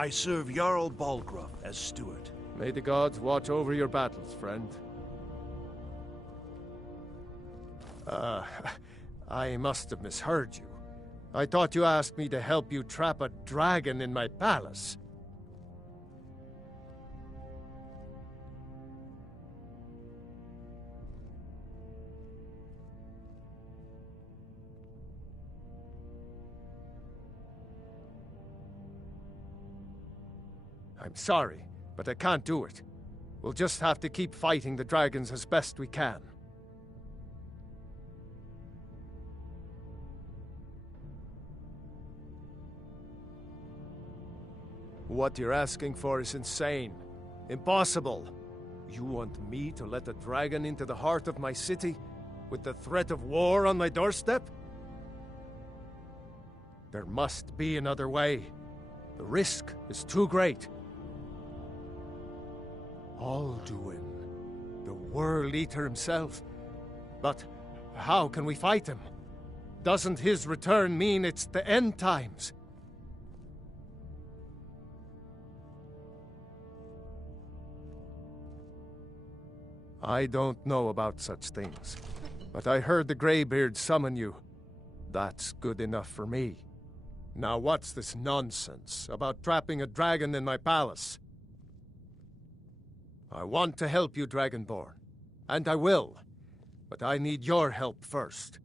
I serve Jarl Balgruuf as steward. May the gods watch over your battles, friend. I must have misheard you. I thought you asked me to help you trap a dragon in my palace. I'm sorry, but I can't do it. We'll just have to keep fighting the dragons as best we can. What you're asking for is insane. Impossible. You want me to let a dragon into the heart of my city, with the threat of war on my doorstep? There must be another way. The risk is too great. Alduin, the World Eater himself. But how can we fight him? Doesn't his return mean it's the end times? I don't know about such things, but I heard the Greybeard summon you. That's good enough for me. Now what's this nonsense about trapping a dragon in my palace? I want to help you, Dragonborn, and I will, but I need your help first.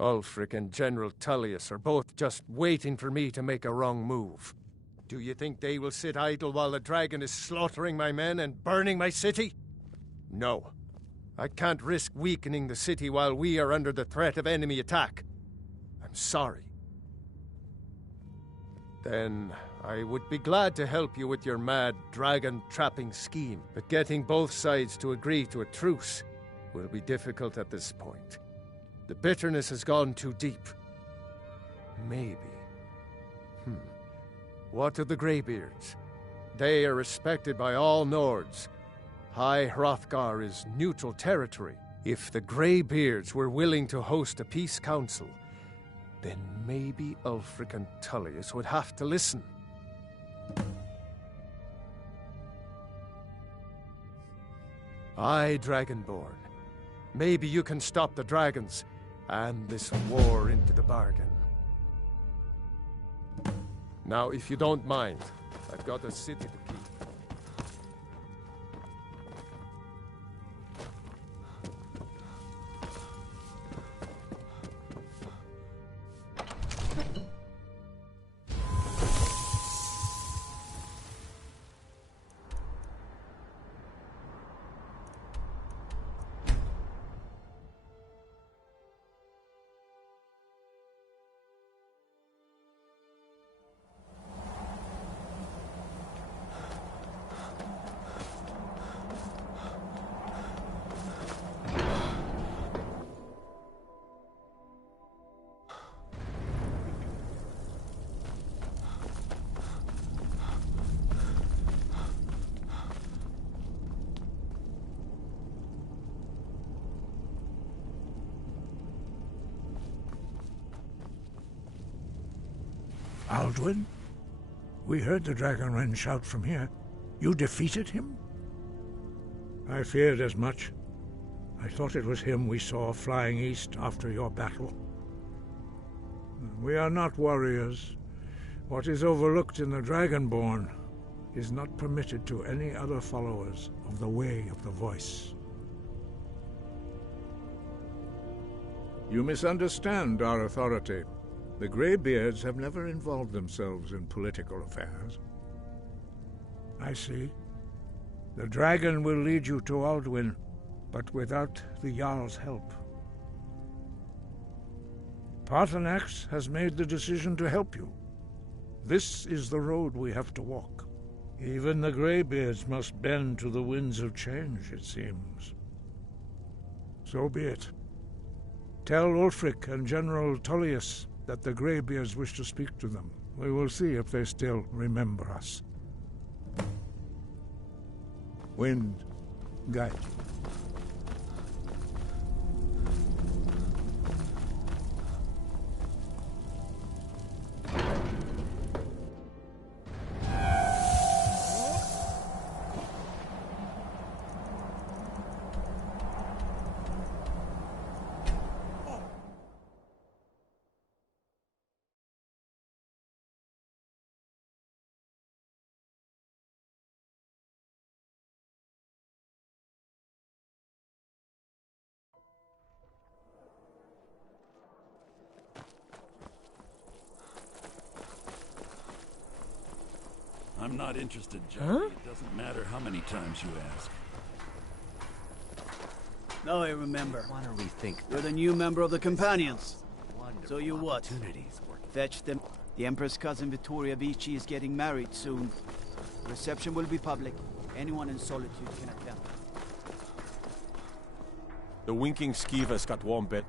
Ulfric and General Tullius are both just waiting for me to make a wrong move. Do you think they will sit idle while the dragon is slaughtering my men and burning my city? No. I can't risk weakening the city while we are under the threat of enemy attack. I'm sorry. Then I would be glad to help you with your mad dragon-trapping scheme, but getting both sides to agree to a truce will be difficult at this point. The bitterness has gone too deep. Maybe. What of the Greybeards? They are respected by all Nords. High Hrothgar is neutral territory. If the Greybeards were willing to host a peace council, then maybe Ulfric and Tullius would have to listen. Aye, Dragonborn. Maybe you can stop the dragons, and this war into the bargain. Now, if you don't mind, I've got a city to keep. Alduin? We heard the Dragonren shout from here. You defeated him? I feared as much. I thought it was him we saw flying east after your battle. We are not warriors. What is overlooked in the Dragonborn is not permitted to any other followers of the Way of the Voice. You misunderstand our authority. The Greybeards have never involved themselves in political affairs. I see. The dragon will lead you to Alduin, but without the Jarl's help. Paarthurnax has made the decision to help you. This is the road we have to walk. Even the Greybeards must bend to the winds of change, it seems. So be it. Tell Ulfric and General Tullius that the Greybeards wish to speak to them. We will see if they still remember us. Wind, guide you. I'm not interested, Johnny. It doesn't matter how many times you ask. Now I remember. What do we think? You're the new member of the Companions. Wonderful So you what? opportunities work. Fetch them. The Empress' cousin Vittoria Vici is getting married soon. The reception will be public. Anyone in Solitude can attend. The winking skeever's got one bit.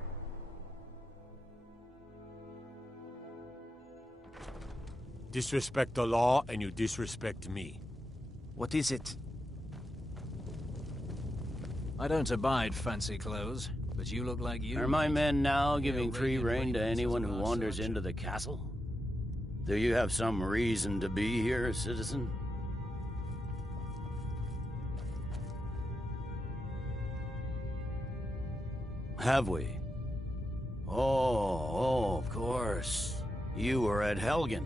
Disrespect the law, and you disrespect me. What is it? I don't abide fancy clothes, but you look like you... Are my men now Yeah, giving free rein to Reagan anyone who Wings wanders is into the castle? Do you have some reason to be here, citizen? Have we? Oh, of course. You were at Helgen.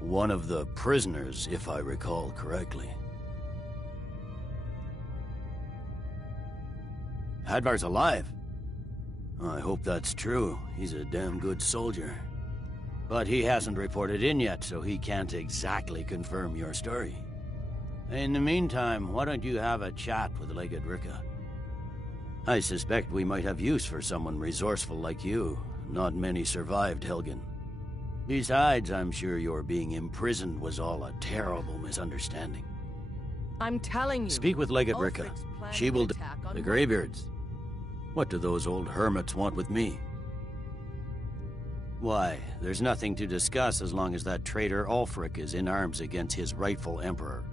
One of the prisoners, if I recall correctly. Hadvar's alive. I hope that's true. He's a damn good soldier. But he hasn't reported in yet, so he can't exactly confirm your story. In the meantime, why don't you have a chat with Legate Ricca? I suspect we might have use for someone resourceful like you. Not many survived Helgen. Besides, I'm sure your being imprisoned was all a terrible misunderstanding. I'm telling you. Speak with Legate Ricca. Ulfric's planning She an will... attack on The Greybeards. What do those old hermits want with me? Why, there's nothing to discuss as long as that traitor Ulfric is in arms against his rightful emperor.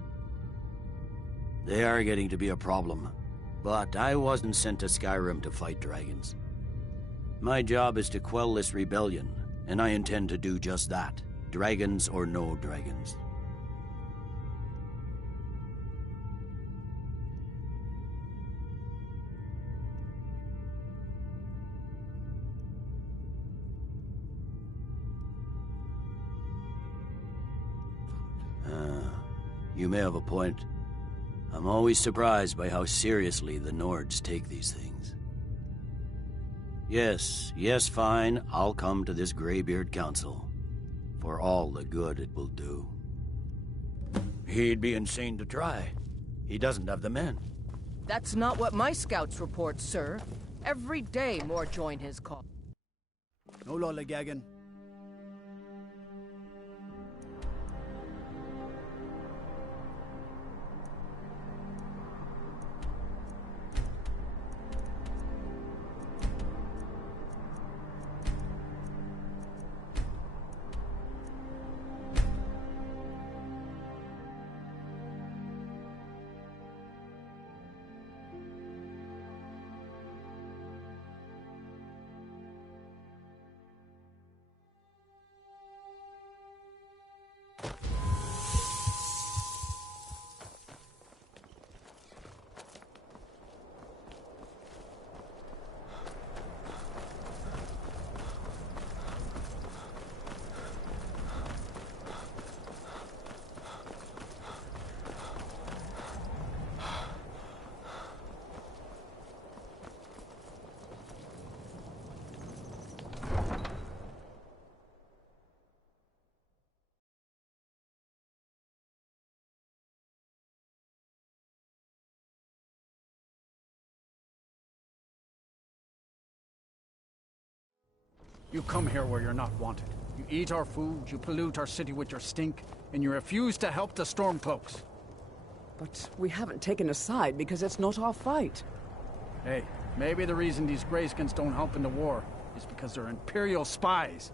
They are getting to be a problem, but I wasn't sent to Skyrim to fight dragons. My job is to quell this rebellion, and I intend to do just that, dragons or no dragons. You may have a point. I'm always surprised by how seriously the Nords take these things. Yes, fine. I'll come to this Greybeard Council. For all the good it will do. He'd be insane to try. He doesn't have the men. That's not what my scouts report, sir. Every day more join his cause. No lollygagging. You come here where you're not wanted. You eat our food, you pollute our city with your stink, and you refuse to help the Stormcloaks. But we haven't taken a side because it's not our fight. Hey, maybe the reason these Greyskins don't help in the war is because they're Imperial spies.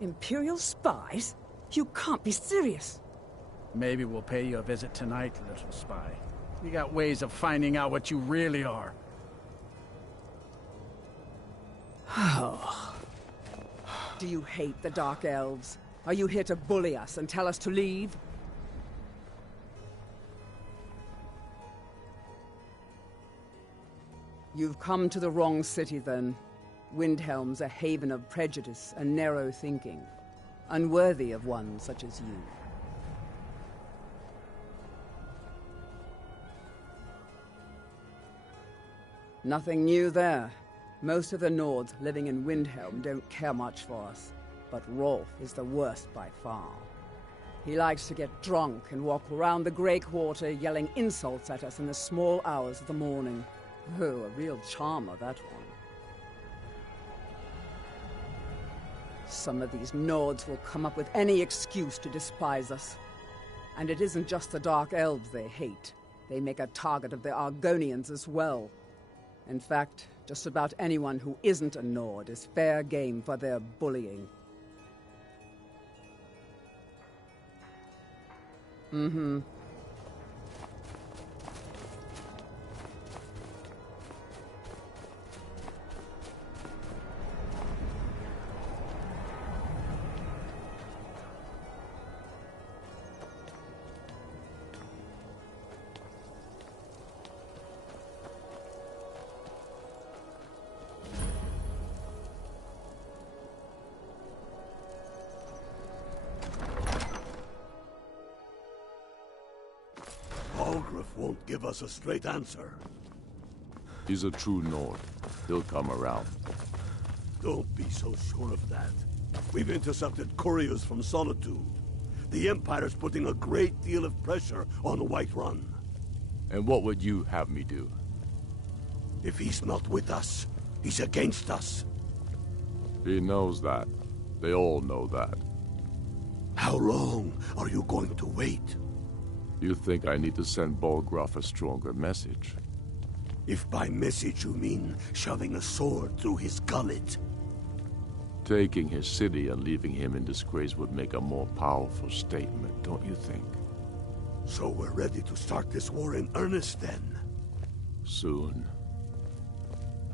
Imperial spies? You can't be serious. Maybe we'll pay you a visit tonight, little spy. We got ways of finding out what you really are. Do you hate the Dark Elves? Are you here to bully us and tell us to leave? You've come to the wrong city, then. Windhelm's a haven of prejudice and narrow thinking, unworthy of one such as you. Nothing new there. Most of the Nords living in Windhelm don't care much for us, but Rolf is the worst by far. He likes to get drunk and walk around the Grey Quarter yelling insults at us in the small hours of the morning. Oh, a real charmer, that one. Some of these Nords will come up with any excuse to despise us. And it isn't just the Dark Elves they hate. They make a target of the Argonians as well. In fact, just about anyone who isn't a Nord is fair game for their bullying. Mm-hmm. Won't give us a straight answer. He's a true Nord. He'll come around. Don't be so sure of that. We've intercepted couriers from Solitude. The Empire's putting a great deal of pressure on Whiterun. And what would you have me do? If he's not with us, he's against us. He knows that. They all know that. How long are you going to wait? You think I need to send Bolgraf a stronger message? If by message you mean shoving a sword through his gullet. Taking his city and leaving him in disgrace would make a more powerful statement, don't you think? So we're ready to start this war in earnest then? Soon.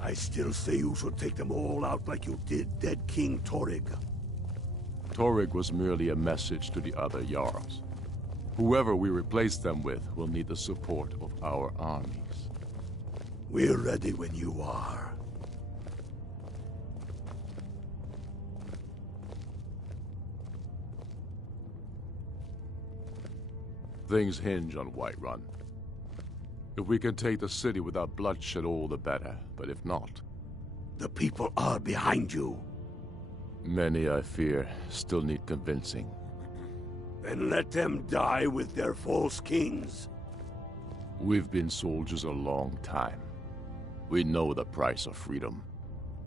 I still say you should take them all out like you did dead King Torrig. Torrig was merely a message to the other Jarls. Whoever we replace them with will need the support of our armies. We're ready when you are. Things hinge on Whiterun. If we can take the city without bloodshed, all the better. But if not... The people are behind you. Many, I fear, still need convincing. Then let them die with their false kings. We've been soldiers a long time. We know the price of freedom.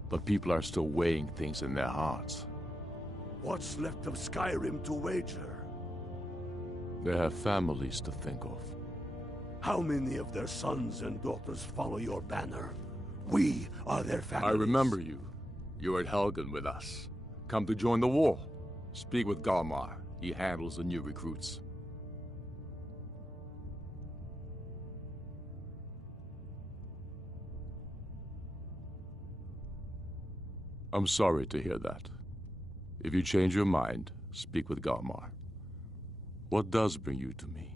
But people are still weighing things in their hearts. What's left of Skyrim to wager? They have families to think of. How many of their sons and daughters follow your banner? We are their families. I remember you. You were at Helgen with us. Come to join the war. Speak with Galmar. He handles the new recruits. I'm sorry to hear that. If you change your mind, speak with Galmar. What does bring you to me?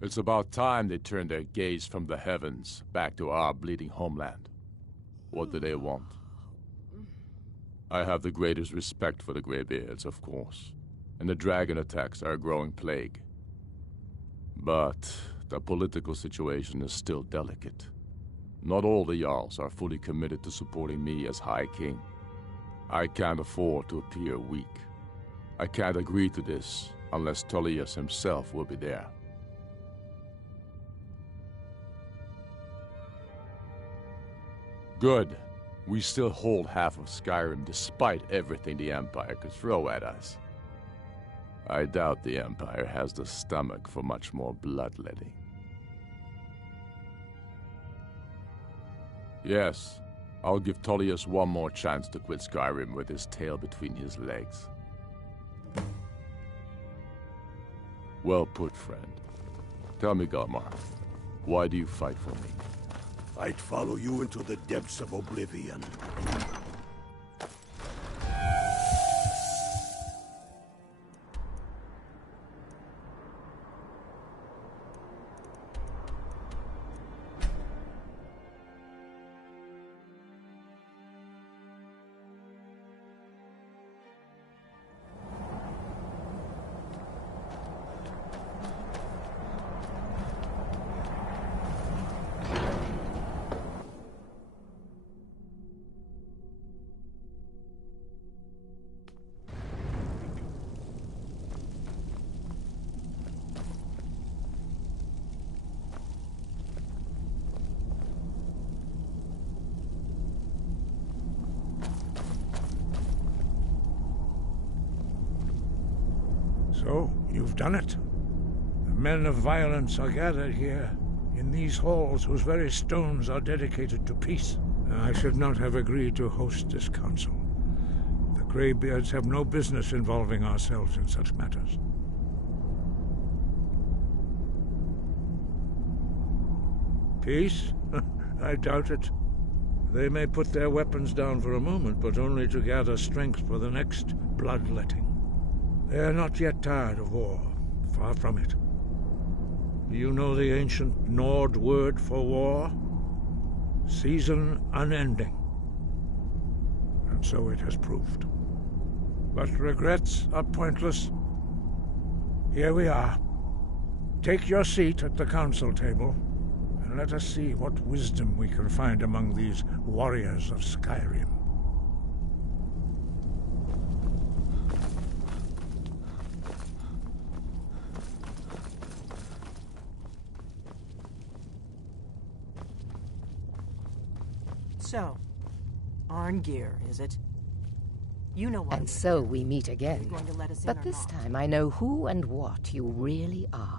It's about time they turned their gaze from the heavens back to our bleeding homeland. What do they want? I have the greatest respect for the Greybeards, of course, and the dragon attacks are a growing plague. But the political situation is still delicate. Not all the Jarls are fully committed to supporting me as High King. I can't afford to appear weak. I can't agree to this unless Tullius himself will be there. Good. We still hold half of Skyrim despite everything the Empire could throw at us. I doubt the Empire has the stomach for much more bloodletting. Yes, I'll give Tullius one more chance to quit Skyrim with his tail between his legs. Well put, friend. Tell me, Galmar, why do you fight for me? I'd follow you into the depths of oblivion. So, you've done it. The men of violence are gathered here, in these halls whose very stones are dedicated to peace. I should not have agreed to host this council. The Greybeards have no business involving ourselves in such matters. Peace? I doubt it. They may put their weapons down for a moment, but only to gather strength for the next bloodletting. They are not yet tired of war. Far from it. Do you know the ancient Nord word for war? Season unending. And so it has proved. But regrets are pointless. Here we are. Take your seat at the council table, and let us see what wisdom we can find among these warriors of Skyrim. So, Arngeir, is it? You know why. And so we meet again. Going to let us in But or this not? time I know who and what you really are.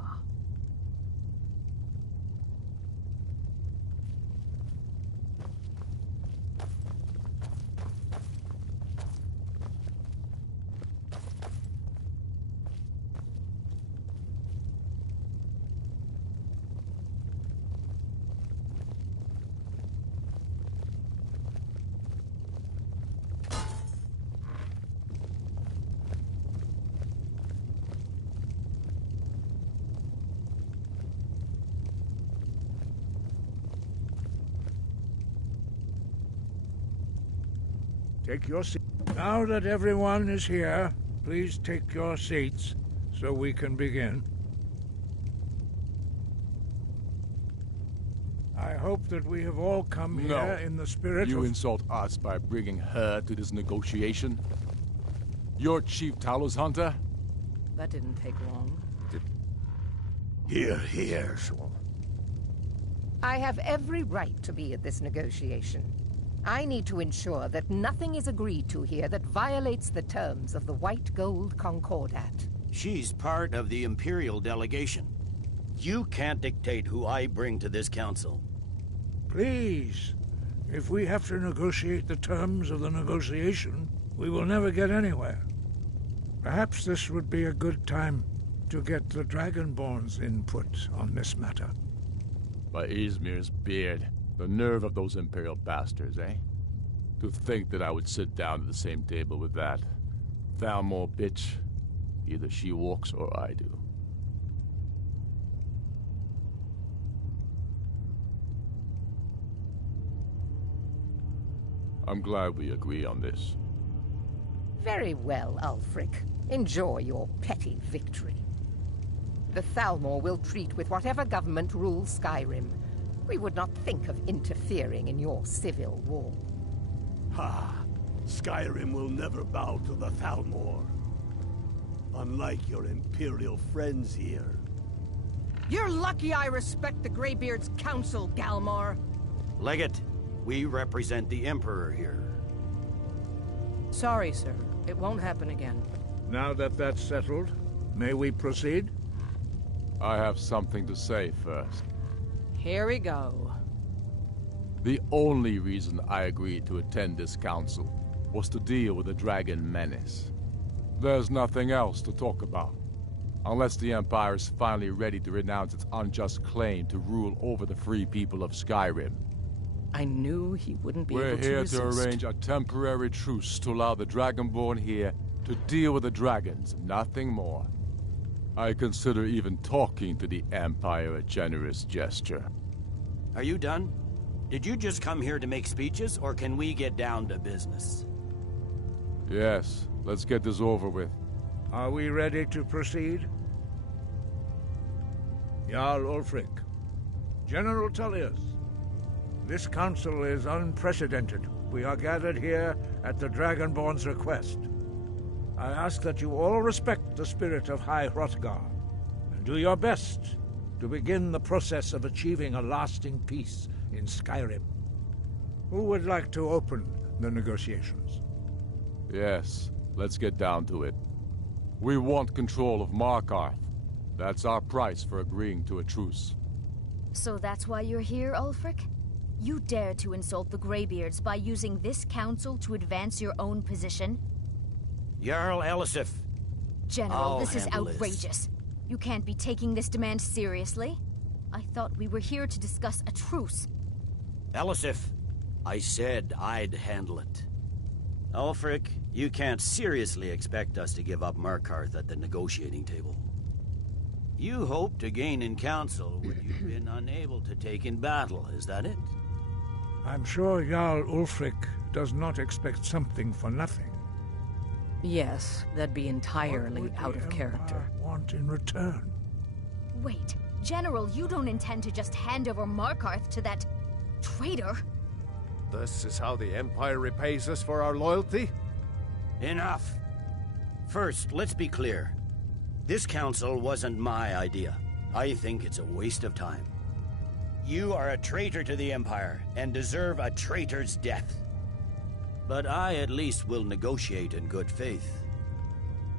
Take your seat. Now that everyone is here, please take your seats so we can begin. I hope that we have all come here in the spirit You of... insult us by bringing her to this negotiation? You're Chief Talos Hunter? That didn't take long. Here, here. I have every right to be at this negotiation. I need to ensure that nothing is agreed to here that violates the terms of the White Gold Concordat. She's part of the Imperial delegation. You can't dictate who I bring to this council. Please, if we have to negotiate the terms of the negotiation, we will never get anywhere. Perhaps this would be a good time to get the Dragonborn's input on this matter. By Izmir's beard. The nerve of those Imperial bastards, eh? To think that I would sit down at the same table with that Thalmor bitch. Either she walks or I do. I'm glad we agree on this. Very well, Ulfric. Enjoy your petty victory. The Thalmor will treat with whatever government rules Skyrim. We would not think of interfering in your civil war. Ha! Skyrim will never bow to the Thalmor. Unlike your Imperial friends here. You're lucky I respect the Greybeard's counsel, Galmar. Legate, we represent the Emperor here. Sorry, sir. It won't happen again. Now that that's settled, may we proceed? I have something to say first. Here we go. The only reason I agreed to attend this council was to deal with the dragon menace. There's nothing else to talk about. Unless the Empire is finally ready to renounce its unjust claim to rule over the free people of Skyrim. I knew he wouldn't be We're able to here resist. to arrange a temporary truce to allow the Dragonborn here to deal with the dragons, nothing more. I consider even talking to the Empire a generous gesture. Are you done? Did you just come here to make speeches, or can we get down to business? Yes, let's get this over with. Are we ready to proceed? Jarl Ulfric, General Tullius, this council is unprecedented. We are gathered here at the Dragonborn's request. I ask that you all respect the spirit of High Hrothgar, and do your best to begin the process of achieving a lasting peace in Skyrim. Who would like to open the negotiations? Yes, let's get down to it. We want control of Markarth. That's our price for agreeing to a truce. So that's why you're here, Ulfric? You dare to insult the Greybeards by using this council to advance your own position? Jarl Elisif. General, this is outrageous. You can't be taking this demand seriously. I thought we were here to discuss a truce. Elisif, I said I'd handle it. Ulfric, you can't seriously expect us to give up Markarth at the negotiating table. You hope to gain in council what you've been unable to take in battle, is that it? I'm sure Jarl Ulfric does not expect something for nothing. Yes, that'd be entirely out of character. Want in return? Wait, General, you don't intend to just hand over Markarth to that traitor? This is how the Empire repays us for our loyalty? Enough. First, let's be clear. This council wasn't my idea. I think it's a waste of time. You are a traitor to the Empire, and deserve a traitor's death. But I at least will negotiate in good faith.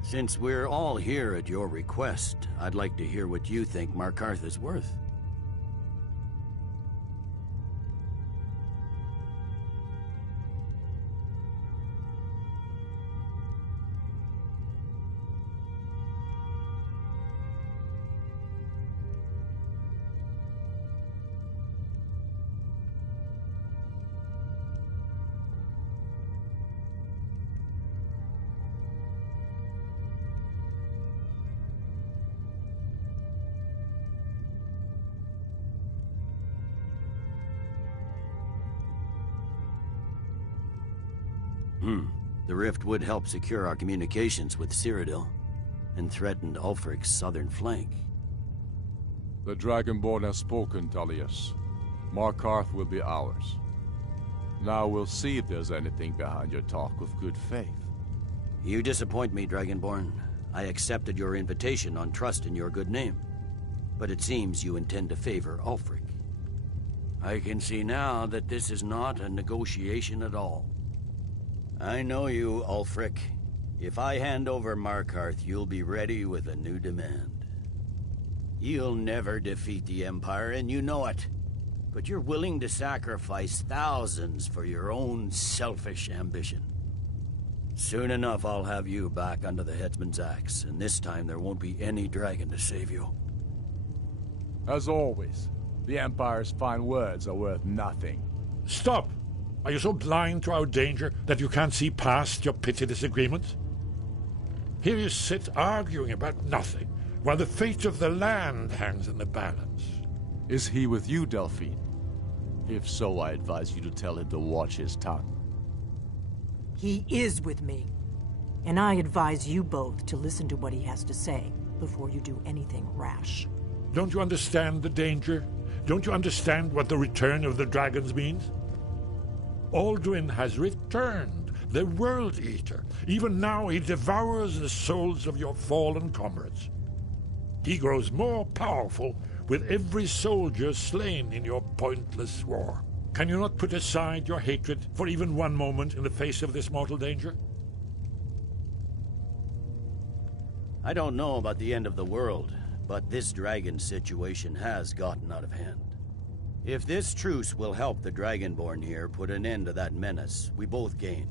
Since we're all here at your request, I'd like to hear what you think Markarth is worth. The rift would help secure our communications with Cyrodiil, and threatened Ulfric's southern flank. The Dragonborn has spoken, Tullius. Markarth will be ours. Now we'll see if there's anything behind your talk of good faith. You disappoint me, Dragonborn. I accepted your invitation on trust in your good name. But it seems you intend to favor Ulfric. I can see now that this is not a negotiation at all. I know you, Ulfric. If I hand over Markarth, you'll be ready with a new demand. You'll never defeat the Empire, and you know it. But you're willing to sacrifice thousands for your own selfish ambition. Soon enough, I'll have you back under the headsman's axe, and this time there won't be any dragon to save you. As always, the Empire's fine words are worth nothing. Stop! Are you so blind to our danger that you can't see past your petty disagreements? Here you sit arguing about nothing, while the fate of the land hangs in the balance. Is he with you, Delphine? If so, I advise you to tell him to watch his tongue. He is with me. And I advise you both to listen to what he has to say before you do anything rash. Don't you understand the danger? Don't you understand what the return of the dragons means? Alduin has returned, the World Eater. Even now he devours the souls of your fallen comrades. He grows more powerful with every soldier slain in your pointless war. Can you not put aside your hatred for even one moment in the face of this mortal danger? I don't know about the end of the world, but this dragon situation has gotten out of hand. If this truce will help the Dragonborn here put an end to that menace, we both gain.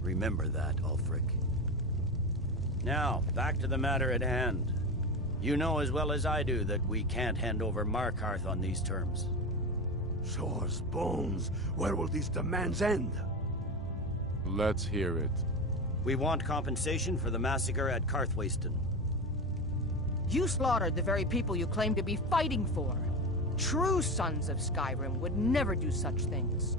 Remember that, Ulfric. Now, back to the matter at hand. You know as well as I do that we can't hand over Markarth on these terms. Shores, bones, where will these demands end? Let's hear it. We want compensation for the massacre at Karthwasten. You slaughtered the very people you claim to be fighting for. True sons of Skyrim would never do such things.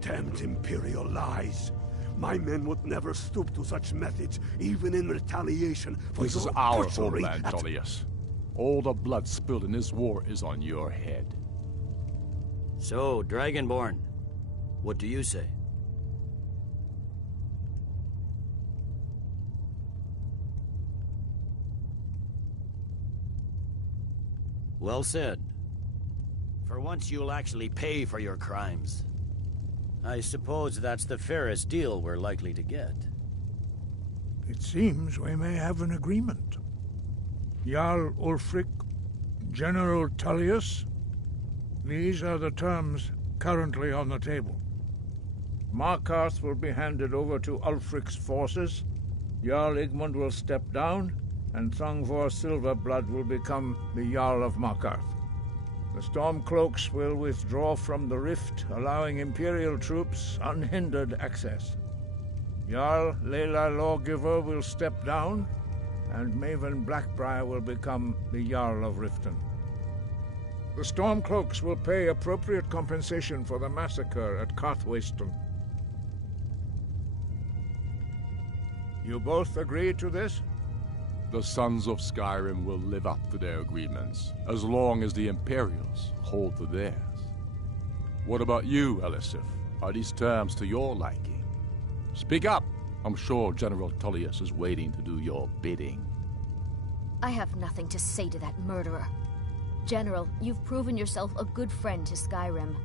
Damned Imperial lies. My men would never stoop to such methods, even in retaliation for This is your our butchery homeland, at- Tullius. All the blood spilled in this war is on your head. So, Dragonborn, what do you say? Well said. For once you'll actually pay for your crimes. I suppose that's the fairest deal we're likely to get. It seems we may have an agreement. Jarl Ulfric, General Tullius, these are the terms currently on the table. Markarth will be handed over to Ulfric's forces, Jarl Igmund will step down, and Thongvor Silverblood will become the Jarl of Markarth. The Stormcloaks will withdraw from the rift, allowing Imperial troops unhindered access. Jarl Leila Lawgiver will step down, and Maven Blackbriar will become the Jarl of Riften. The Stormcloaks will pay appropriate compensation for the massacre at Carthwayston. You both agree to this? The Sons of Skyrim will live up to their agreements, as long as the Imperials hold to theirs. What about you, Elisif? Are these terms to your liking? Speak up! I'm sure General Tullius is waiting to do your bidding. I have nothing to say to that murderer. General, you've proven yourself a good friend to Skyrim.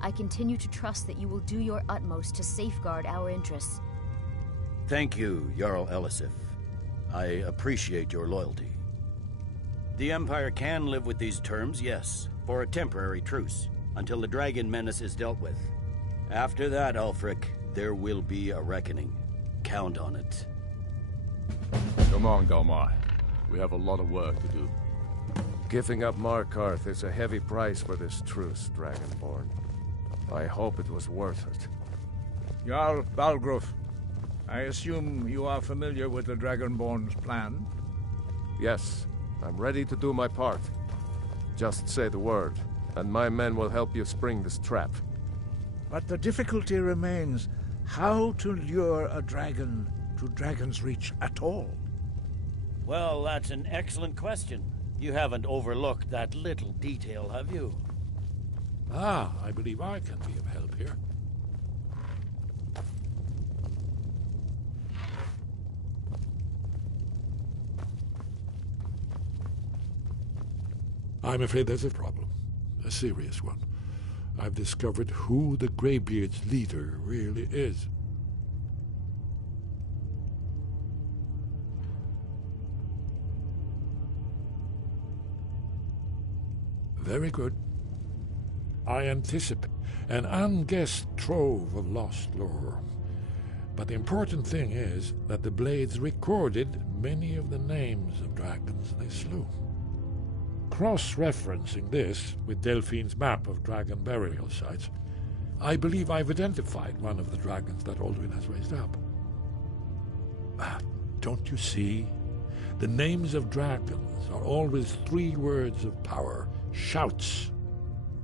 I continue to trust that you will do your utmost to safeguard our interests. Thank you, Jarl Elisif. I appreciate your loyalty. The Empire can live with these terms, yes, for a temporary truce, until the dragon menace is dealt with. After that, Ulfric, there will be a reckoning. Count on it. Come on, Dalmar. We have a lot of work to do. Giving up Markarth is a heavy price for this truce, Dragonborn. I hope it was worth it. Jarl Balgruf, I assume you are familiar with the Dragonborn's plan? Yes, I'm ready to do my part. Just say the word, and my men will help you spring this trap. But the difficulty remains how to lure a dragon to Dragon's Reach at all. Well, that's an excellent question. You haven't overlooked that little detail, have you? Ah, I believe I can be of help here. I'm afraid there's a problem. A serious one. I've discovered who the Greybeard's leader really is. Very good. I anticipate an unguessed trove of lost lore. But the important thing is that the Blades recorded many of the names of dragons they slew. Cross-referencing this with Delphine's map of dragon burial sites, I believe I've identified one of the dragons that Alduin has raised up. Don't you see? The names of dragons are always 3 words of power, shouts.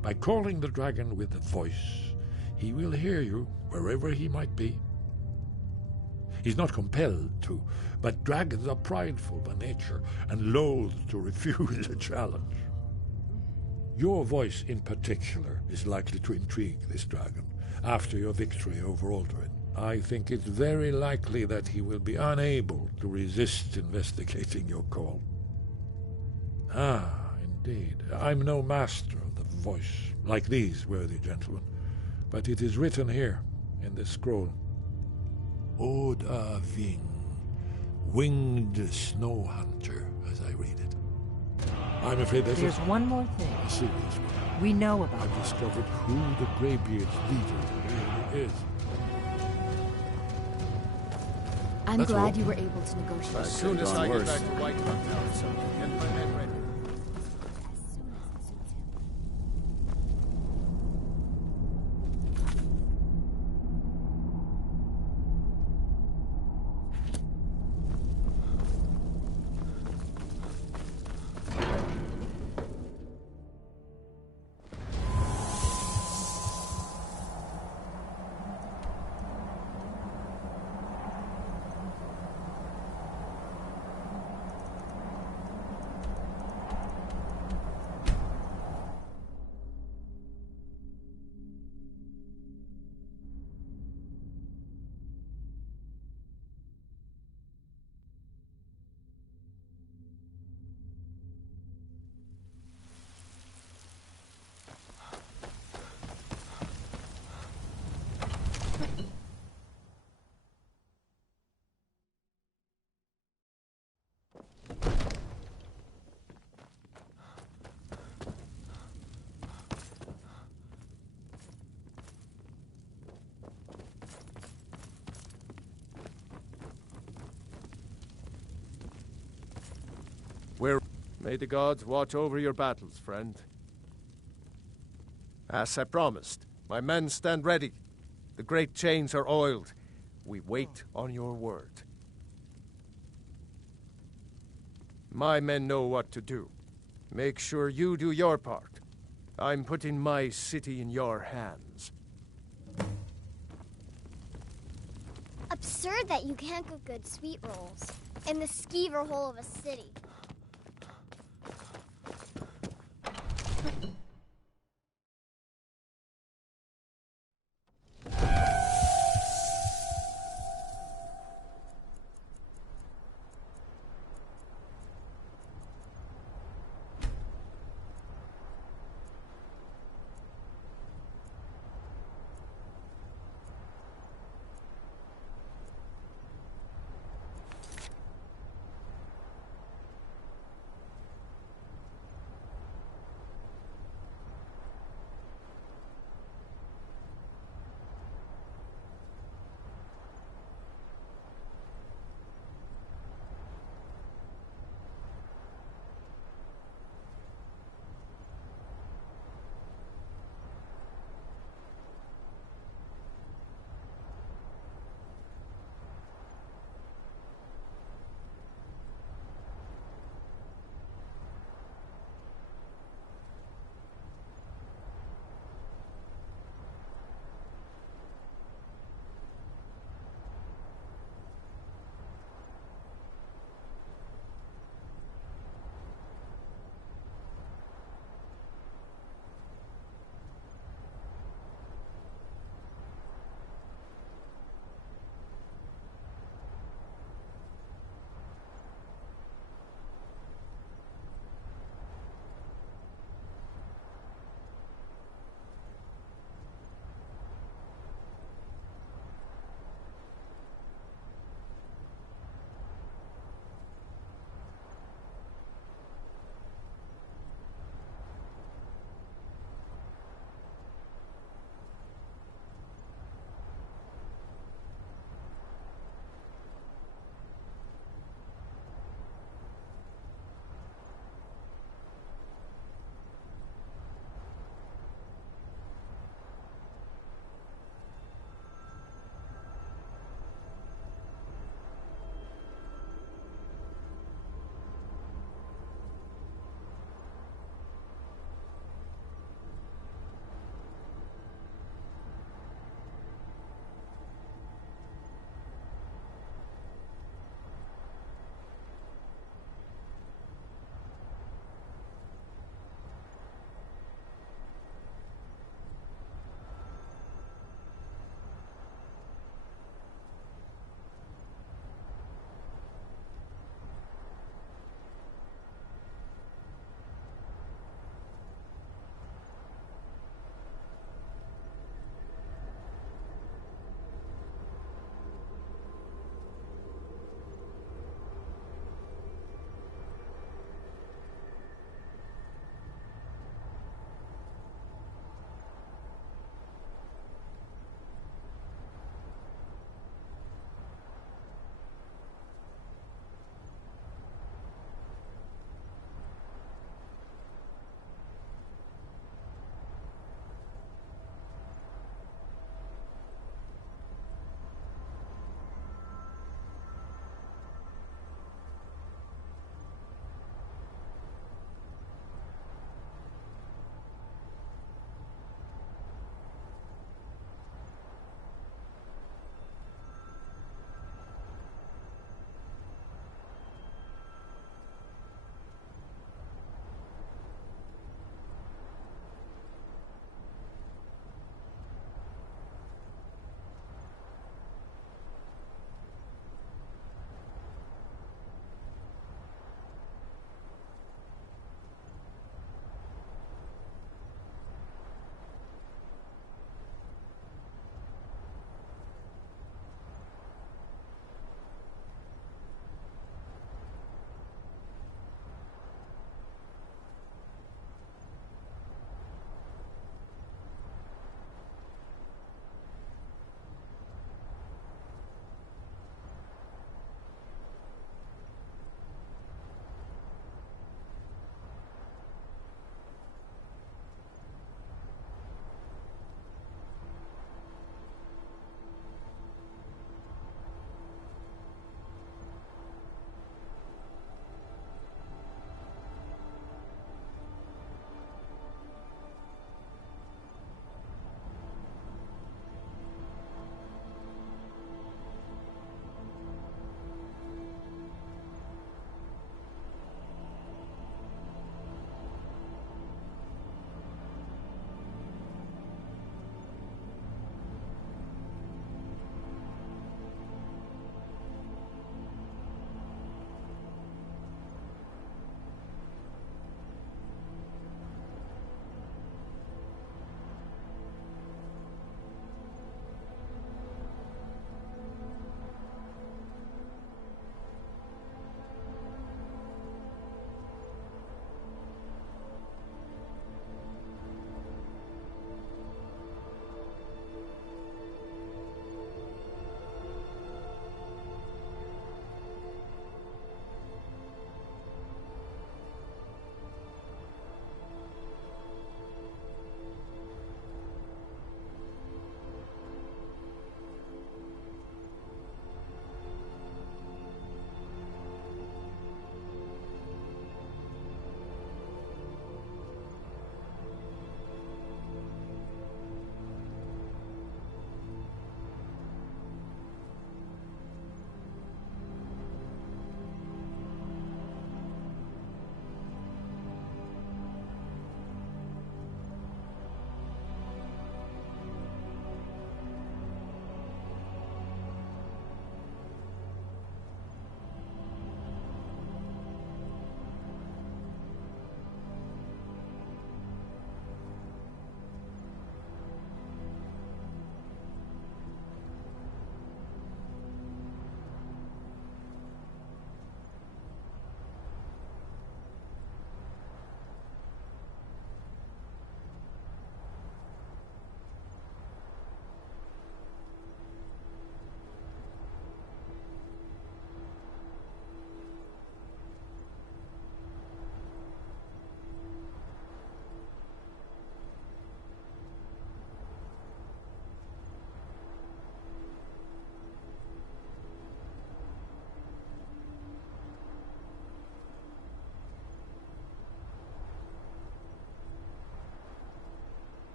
By calling the dragon with a voice, he will hear you wherever he might be. He's not compelled to, but dragons are prideful by nature and loath to refuse a challenge. Your voice in particular is likely to intrigue this dragon after your victory over Alduin. I think it's very likely that he will be unable to resist investigating your call. Ah, indeed. I'm no master of the voice, like these worthy gentlemen, but it is written here in this scroll. Oda Ving, winged snow hunter, as I read it. I'm afraid there's one more thing. A serious one. We know about I've discovered who the Greybeard's leader really is. I'm glad you were able to negotiate. As soon as I get back to White Rock now, get my men ready. May the gods watch over your battles, friend. As I promised, my men stand ready. The great chains are oiled. We wait on your word. My men know what to do. Make sure you do your part. I'm putting my city in your hands. Absurd that you can't cook good sweet rolls in the skeever hole of a city.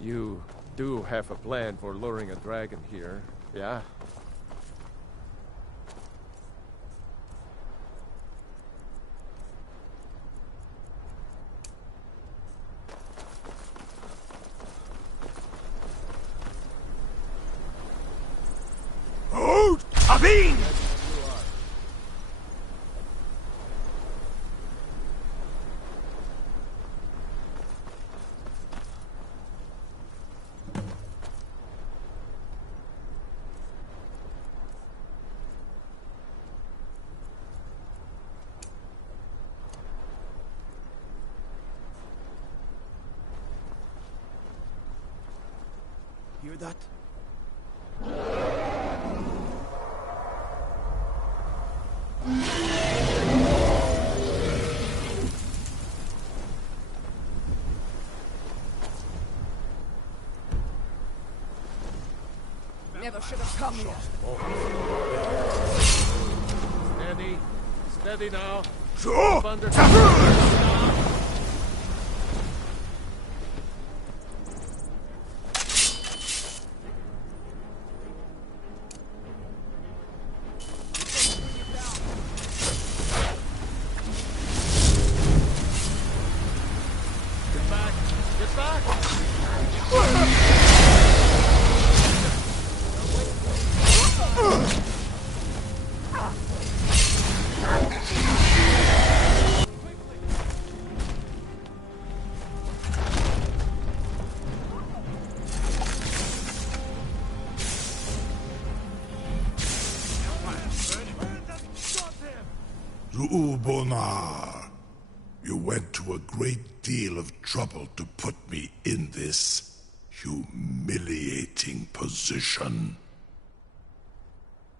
You do have a plan for luring a dragon here, yeah? Hold! Abin! Hear that? Never should have come here. Steady. Steady now. Sure. Keep under control. Get back. Get back. Zuubonar, you went to a great deal of trouble to put me in this humiliating position.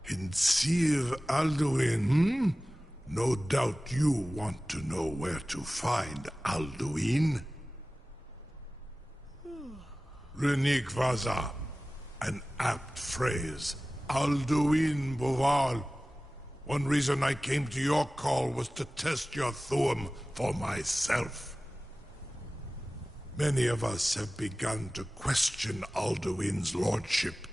Hinsir Alduin, No doubt you want to know where to find Alduin. Renik Vaza, an apt phrase. Alduin Boval. One reason I came to your call was to test your Thuum for myself. Many of us have begun to question Alduin's lordship,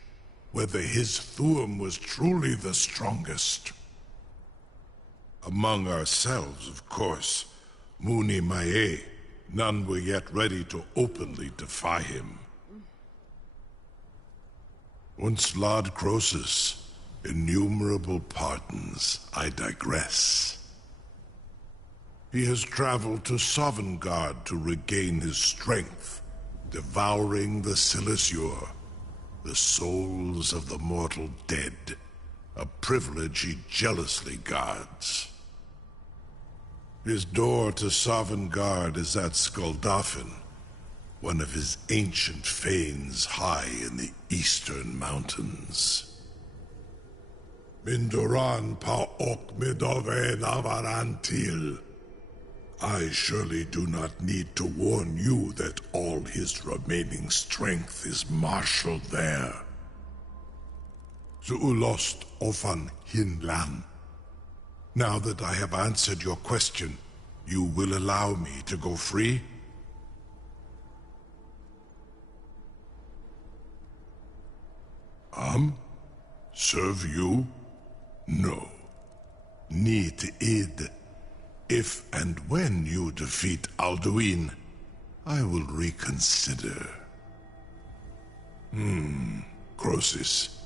whether his Thuum was truly the strongest. Among ourselves, of course, Muni Mae, none were yet ready to openly defy him. Once Lord Croesus, innumerable pardons, I digress. He has traveled to Sovngarde to regain his strength, devouring the Silesure, the souls of the mortal dead, a privilege he jealously guards. His door to Sovngarde is at Skuldafn, one of his ancient fanes high in the eastern mountains. Mindoran pa ok midove navarantil. I surely do not need to warn you that all his remaining strength is marshaled there. Zuulost ofan hinlan. Now that I have answered your question, you will allow me to go free? Serve you? No. Need id. If and when you defeat Alduin, I will reconsider. Croesus.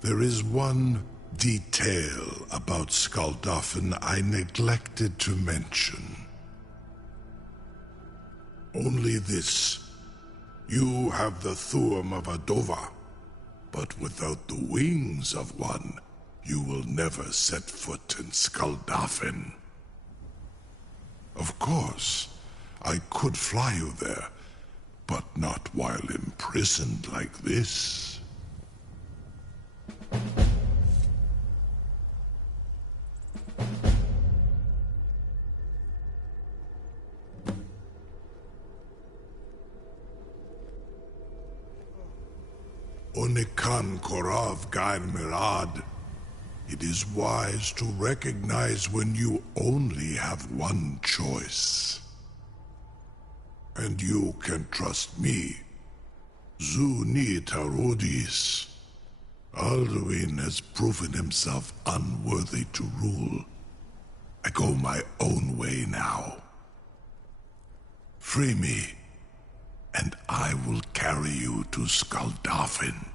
There is one detail about Skuldafn I neglected to mention. Only this. You have the Thuum of a Dova, but without the wings of one, you will never set foot in Skuldafn. Of course, I could fly you there, but not while imprisoned like this. Onikan Korav Gair Mirad. It is wise to recognize when you only have one choice. And you can trust me Zuni Tarodis. Alduin has proven himself unworthy to rule. I go my own way now. Free me, and I will carry you to Skaldafin.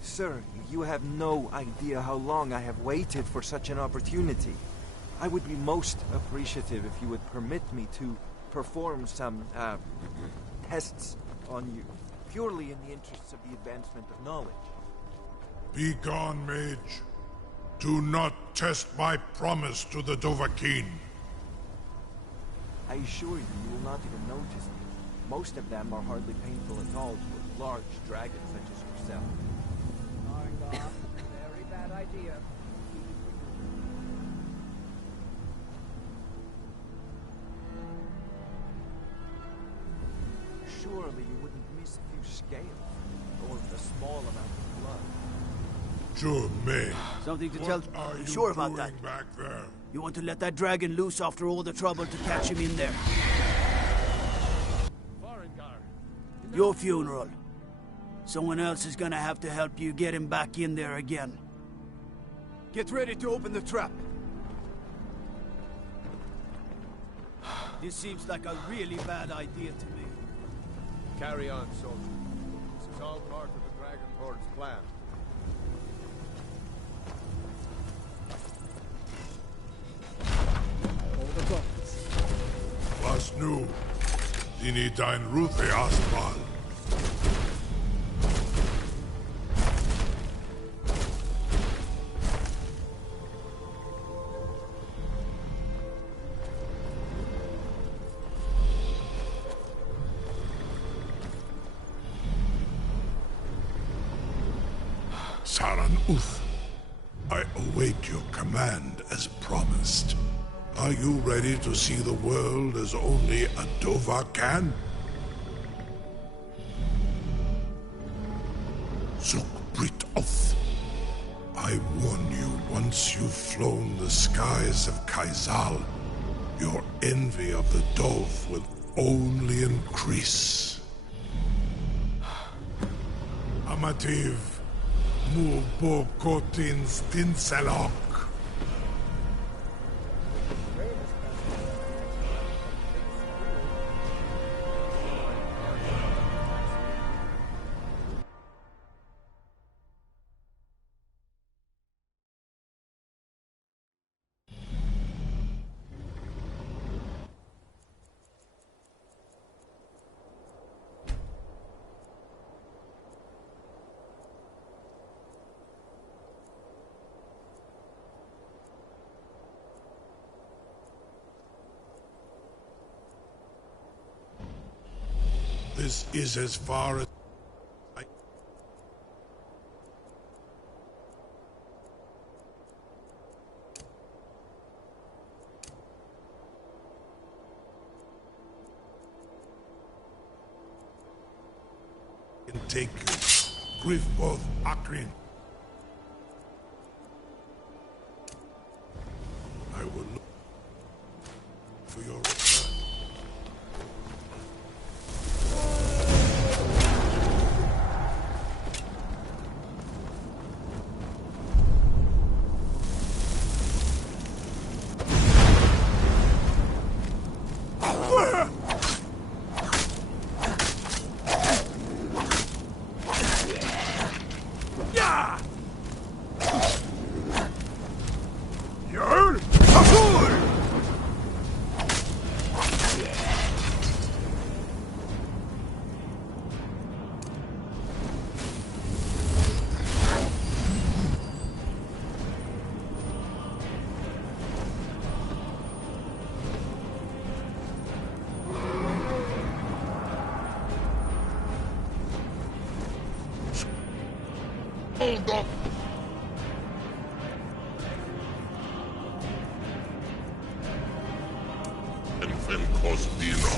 Sir, you have no idea how long I have waited for such an opportunity. I would be most appreciative if you would permit me to perform some, tests on you, purely in the interests of the advancement of knowledge. Be gone, mage. Do not test my promise to the Dovahkiin. I assure you, you will not even notice me. Most of them are hardly painful at all to a large dragon such as yourself. Very bad idea. Surely you wouldn't miss a few scales, or a small amount of blood. Sure, mage. Something to tell... Are you sure about that? back there? You want to let that dragon loose after all the trouble to catch him in there? Your funeral. Someone else is gonna have to help you get him back in there again. Get ready to open the trap. This seems like a really bad idea to me. Carry on, soldier. This is all part of the Dragonborn's plan. Was nu? Dini dein Ruth erstmal. Saran Uth, I await your command as promised. Are you ready to see the world as only a Dova can? Zuk Brit Oth, I warn you, once you've flown the skies of Kaizal, your envy of the Dove will only increase. Amativ, Mubo Kotin Stinselok. This is as far as I can take you. Griffboth Akrin. I will look for your return. Hold up! Enfen Cosdino.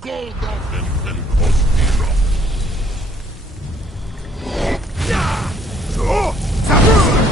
Skoldoffen and Kostira. So, Sabur!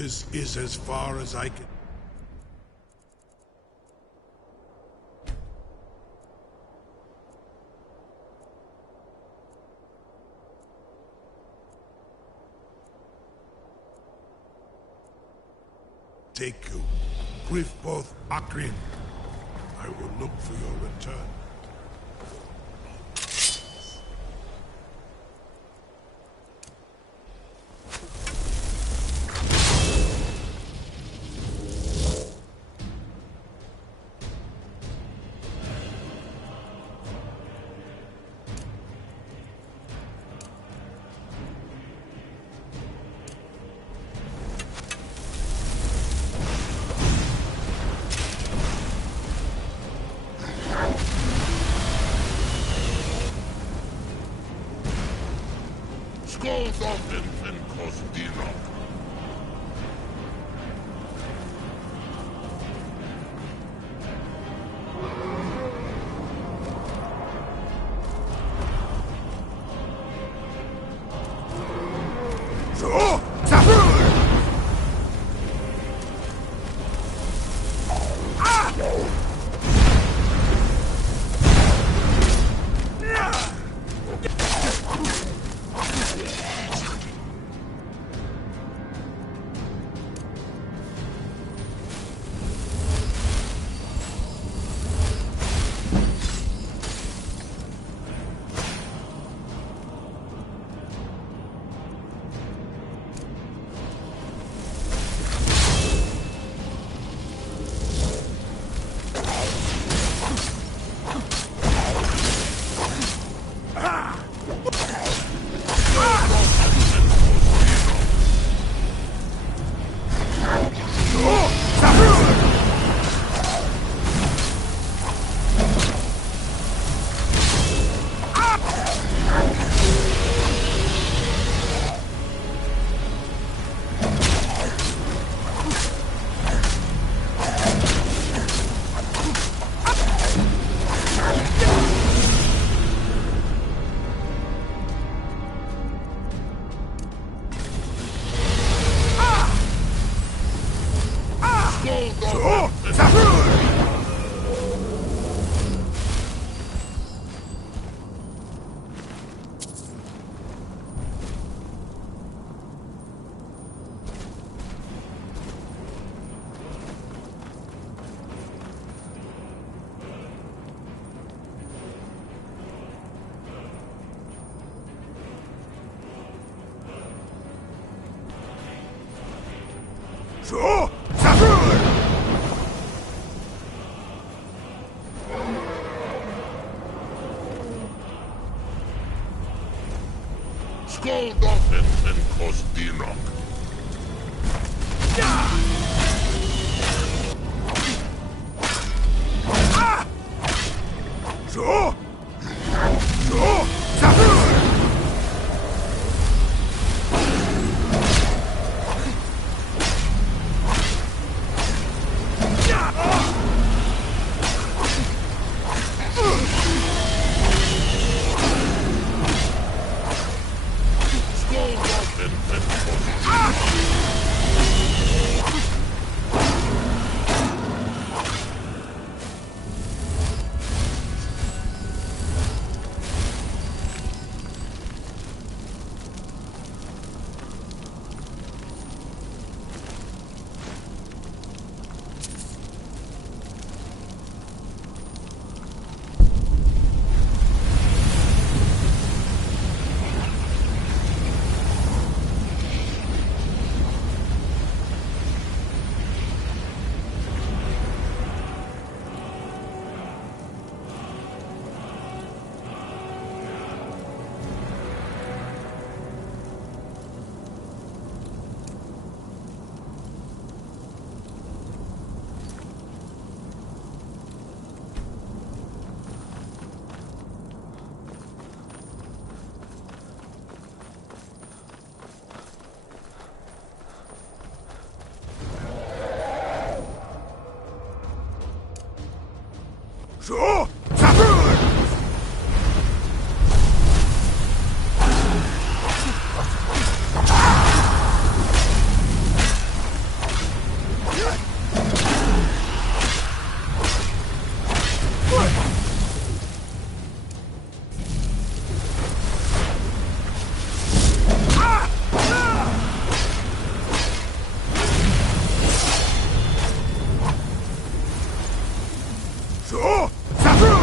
This is as far as I can. Take you. Griffboth Akrin. I will look for your return. Skoldoffen and Kostira. So, Sabur! Skål Dolphin and Kostinok. Så! Så! Skål Dolphin and Kostinok. Så! Så!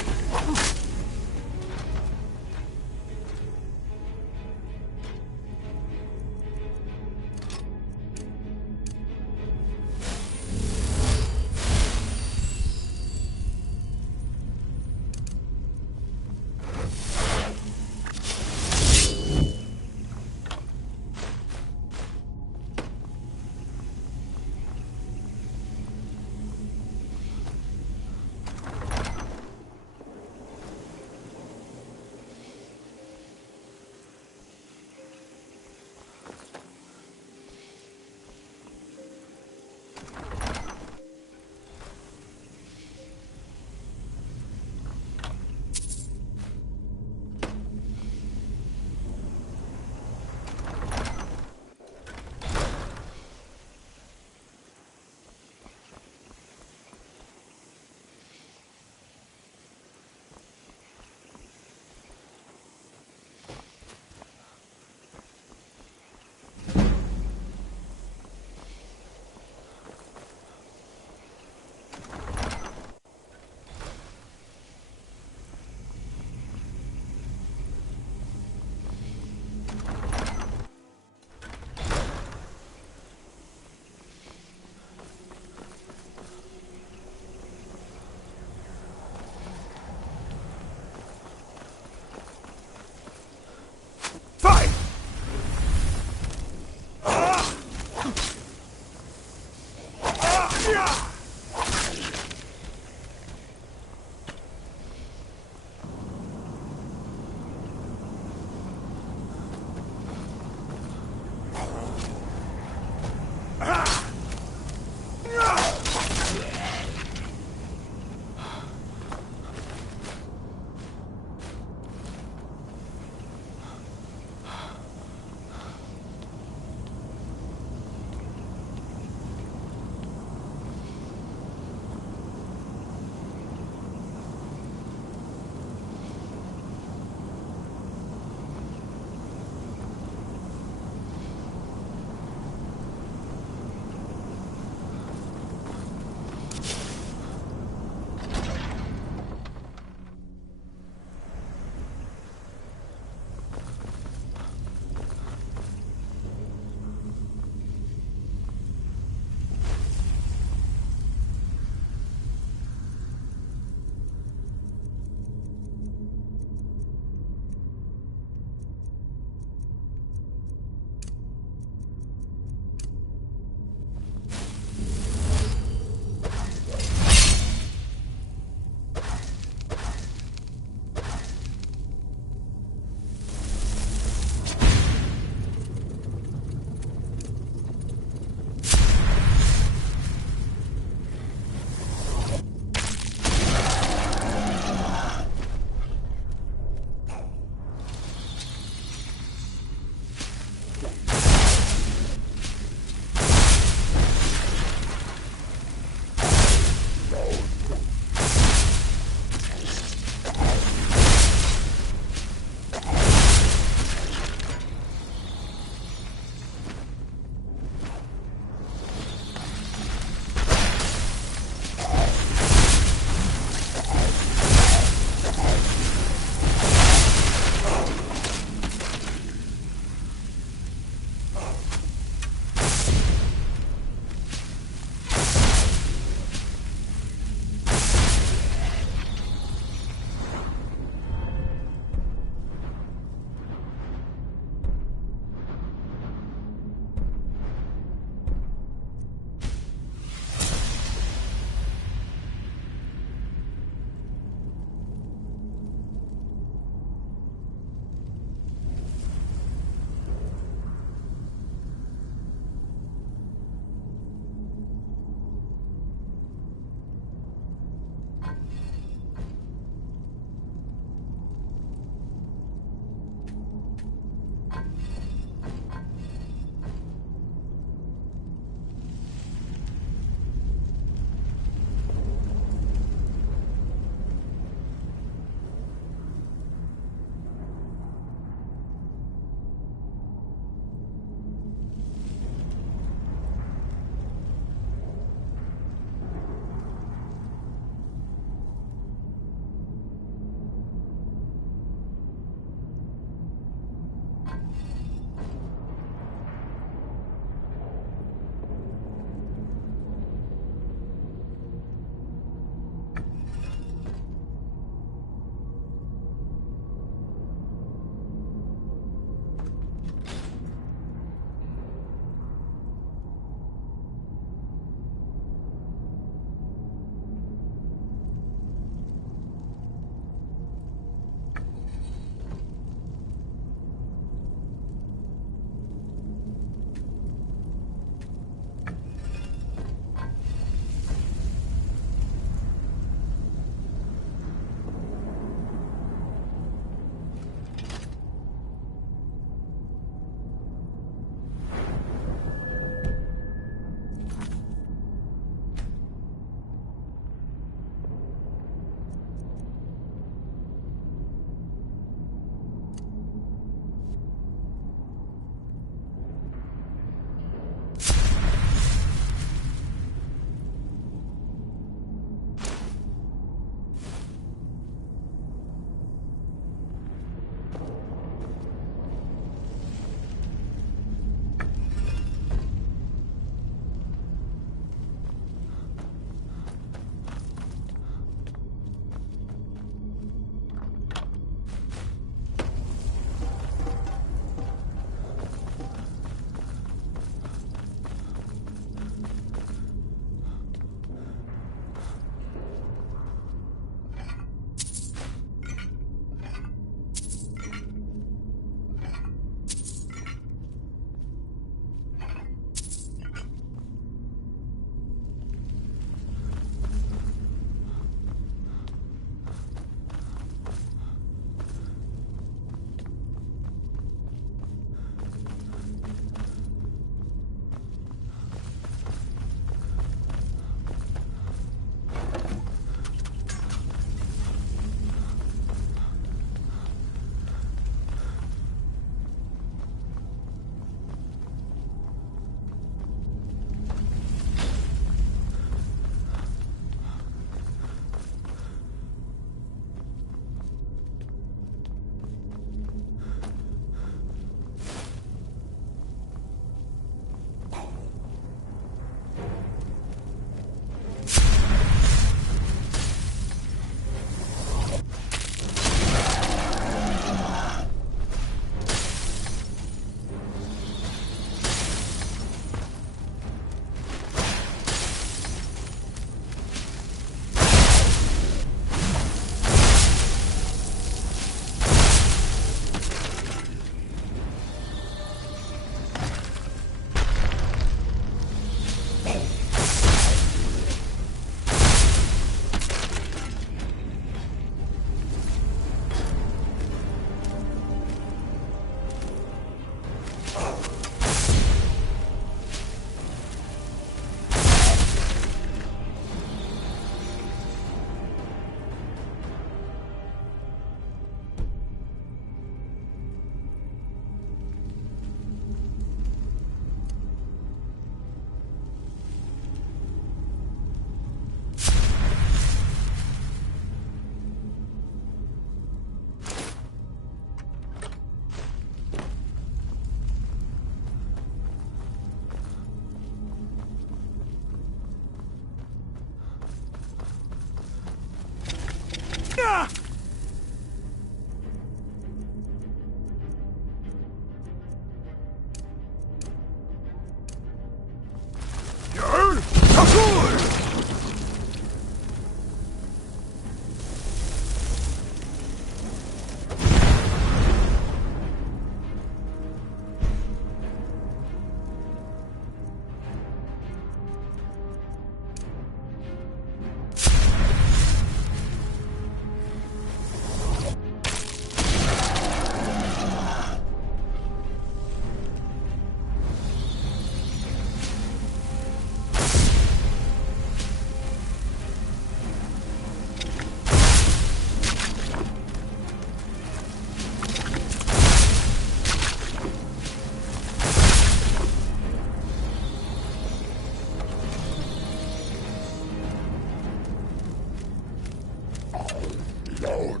Lord.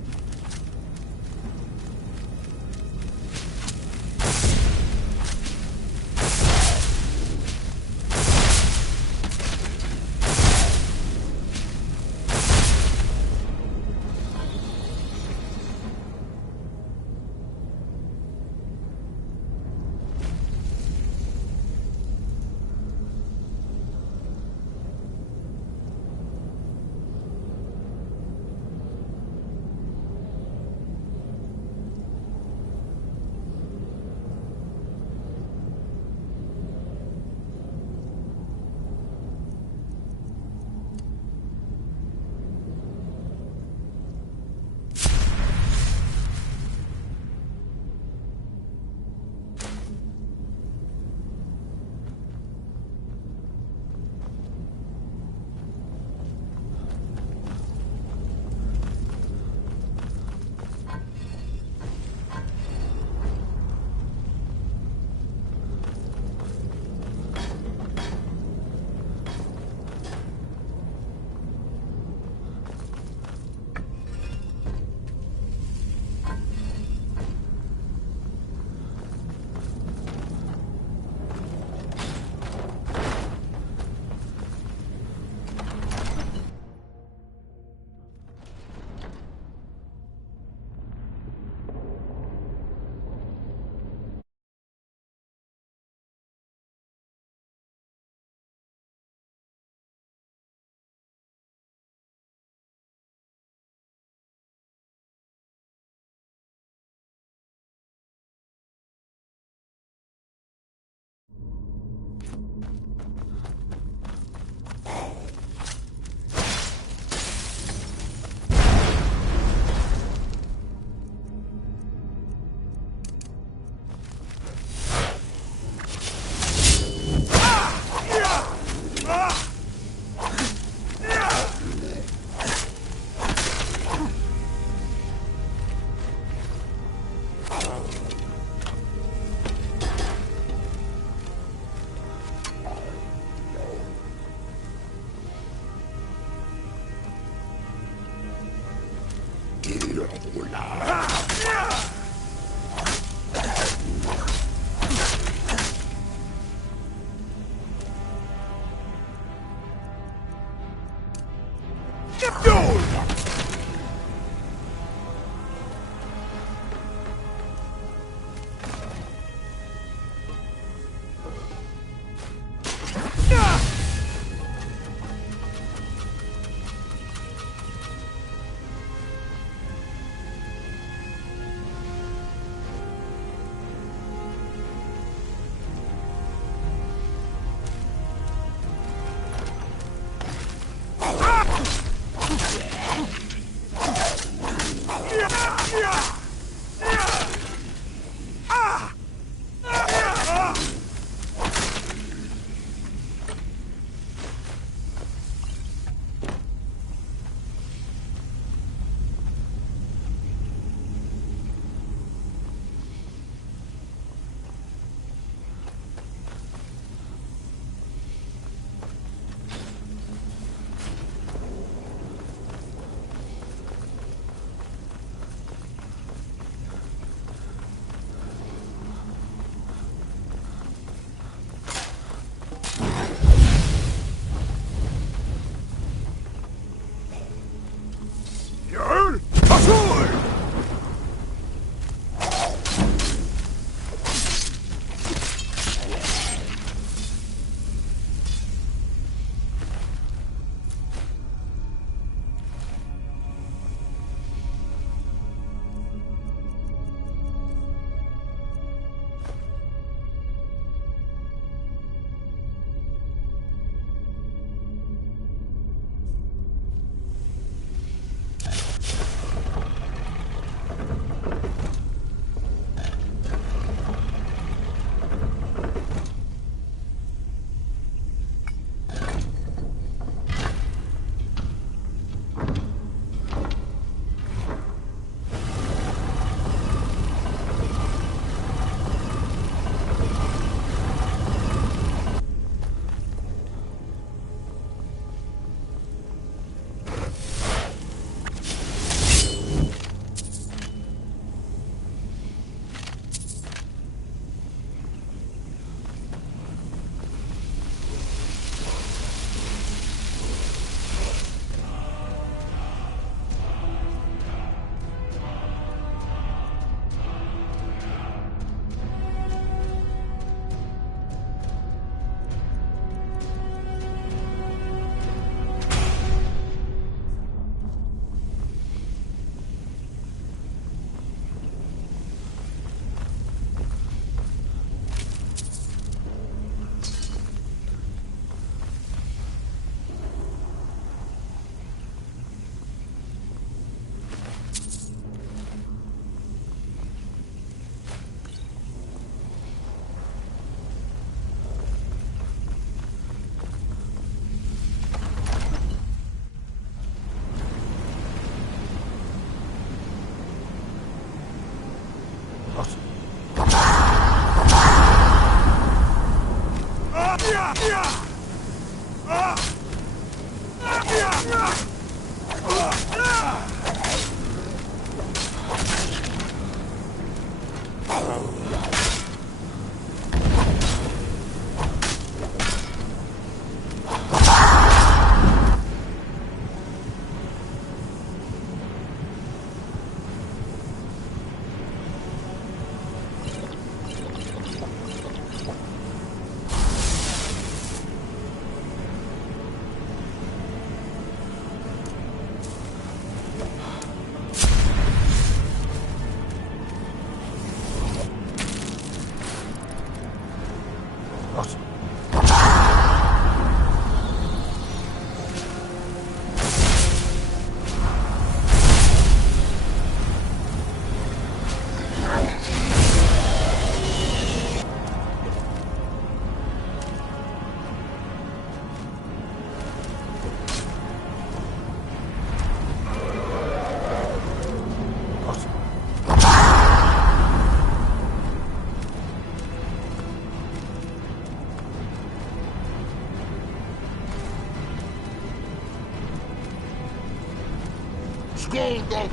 Skål då!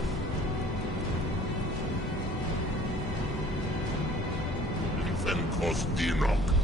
Fenkos Dinok.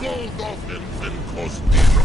Skoldolfin Finkostino.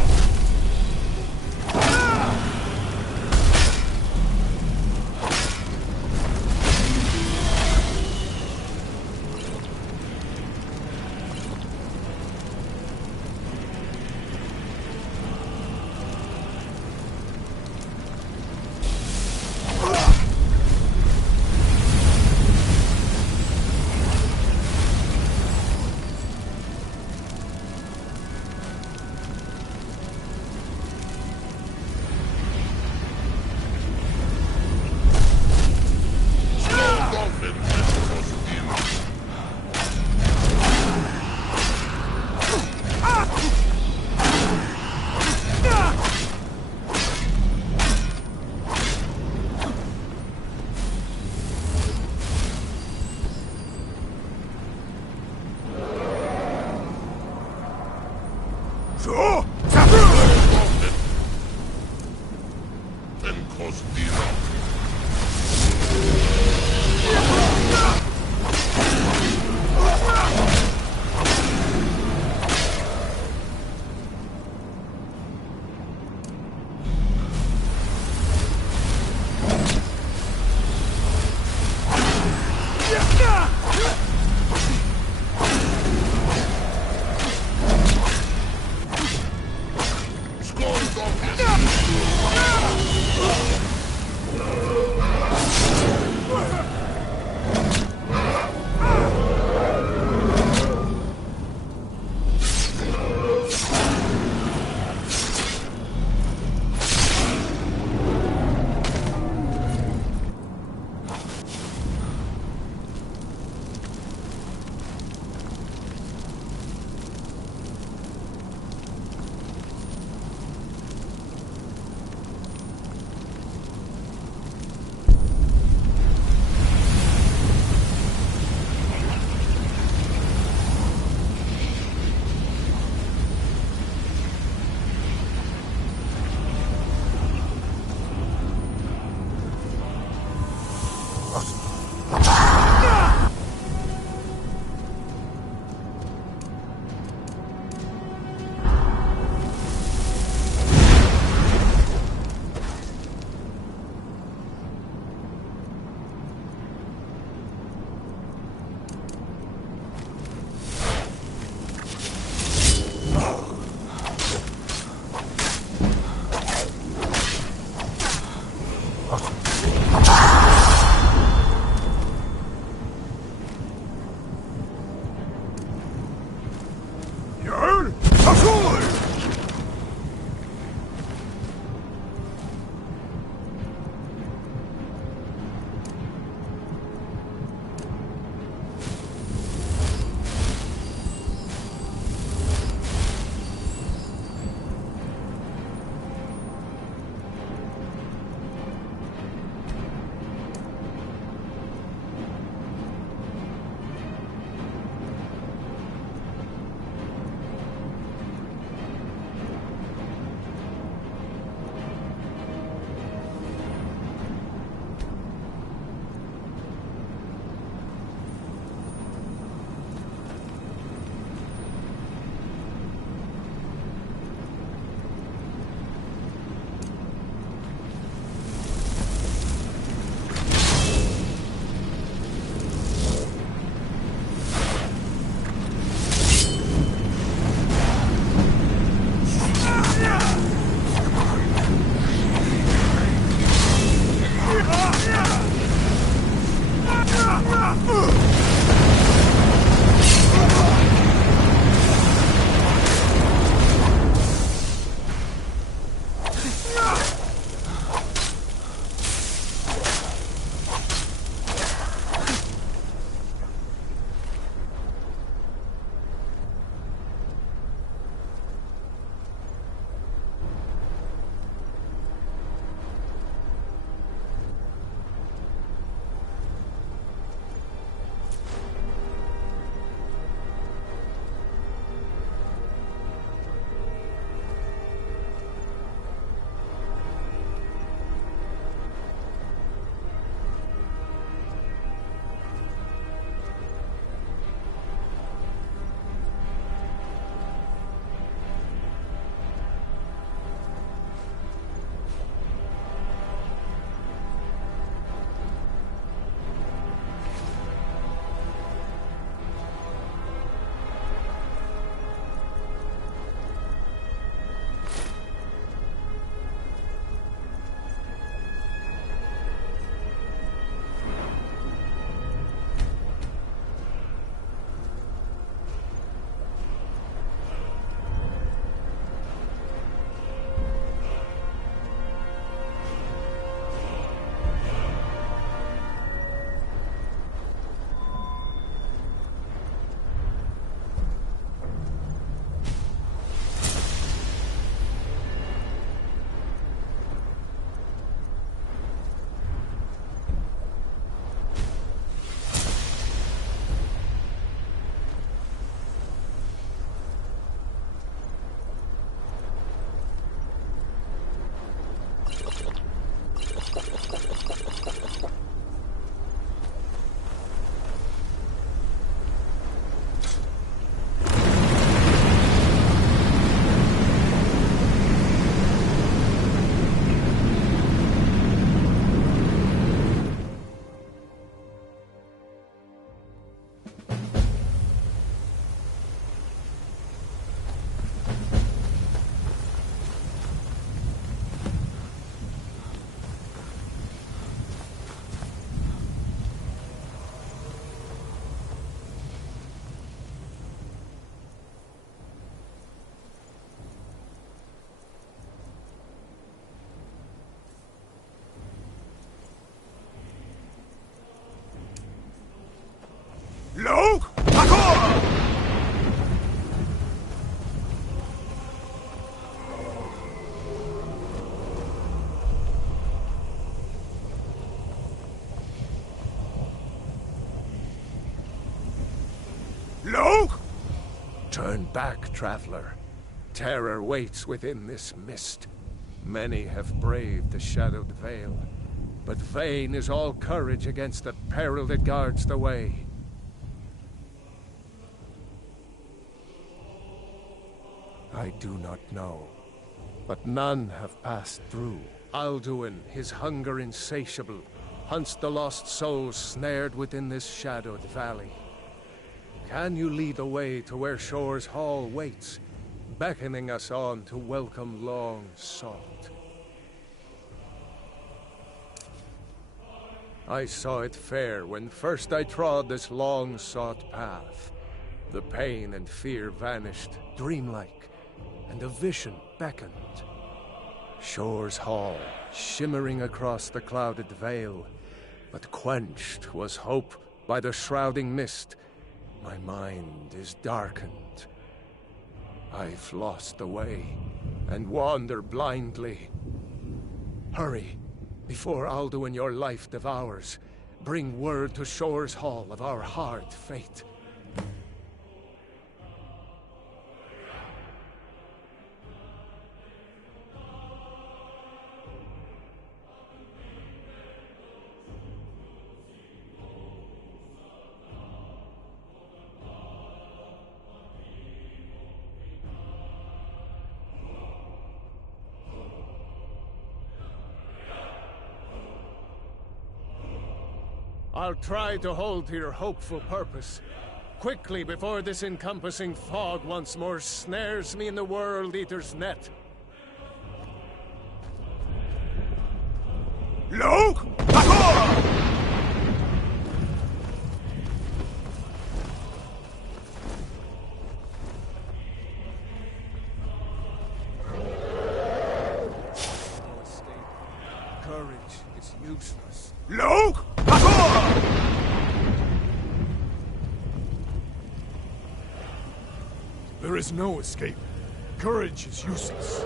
Turn back, traveler. Terror waits within this mist. Many have braved the shadowed veil, but vain is all courage against the peril that guards the way. I do not know, but none have passed through. Alduin, his hunger insatiable, hunts the lost souls snared within this shadowed valley. Can you lead the way to where Shore's Hall waits, beckoning us on to welcome long sought? I saw it fair when first I trod this long-sought path. The pain and fear vanished, dreamlike, and a vision beckoned. Shore's Hall, shimmering across the clouded veil, but quenched was hope by the shrouding mist. My mind is darkened. I've lost the way, and wander blindly. Hurry, before Alduin your life devours. Bring word to Shore's Hall of our hard fate. I'll try to hold to your hopeful purpose. Quickly, before this encompassing fog once more snares me in the World Eater's net. Luke! Courage is useless. Luke! There is no escape. Courage is useless.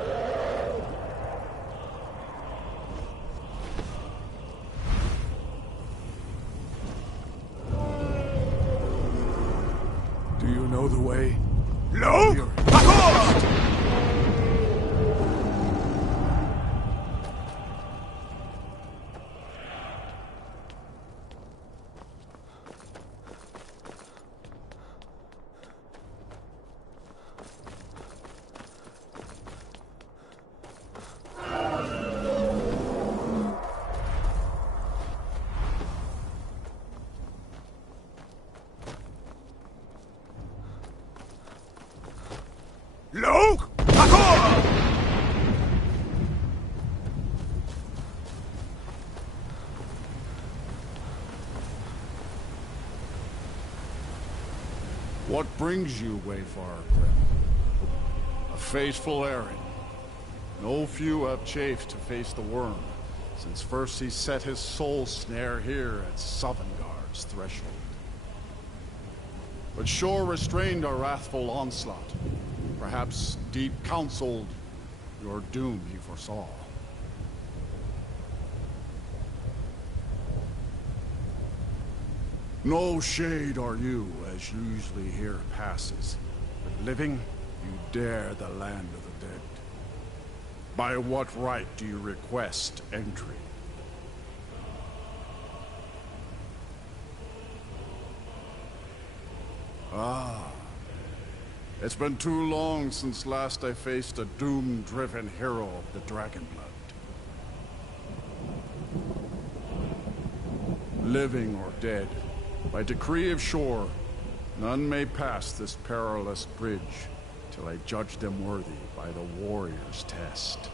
Do you know the way? Luke! Luke! What brings you, Wayfarer Grim? A faithful errand. No few have chafed to face the worm, since first he set his soul snare here at Sovngarde's threshold. But Shore restrained our wrathful onslaught. Perhaps deep counseled your doom he foresaw. No shade are you, as usually here passes. But living, you dare the land of the dead. By what right do you request entry? Ah. It's been too long since last I faced a doom-driven hero of the Dragonblood. Living or dead, by decree of Shore, none may pass this perilous bridge till I judge them worthy by the warrior's test.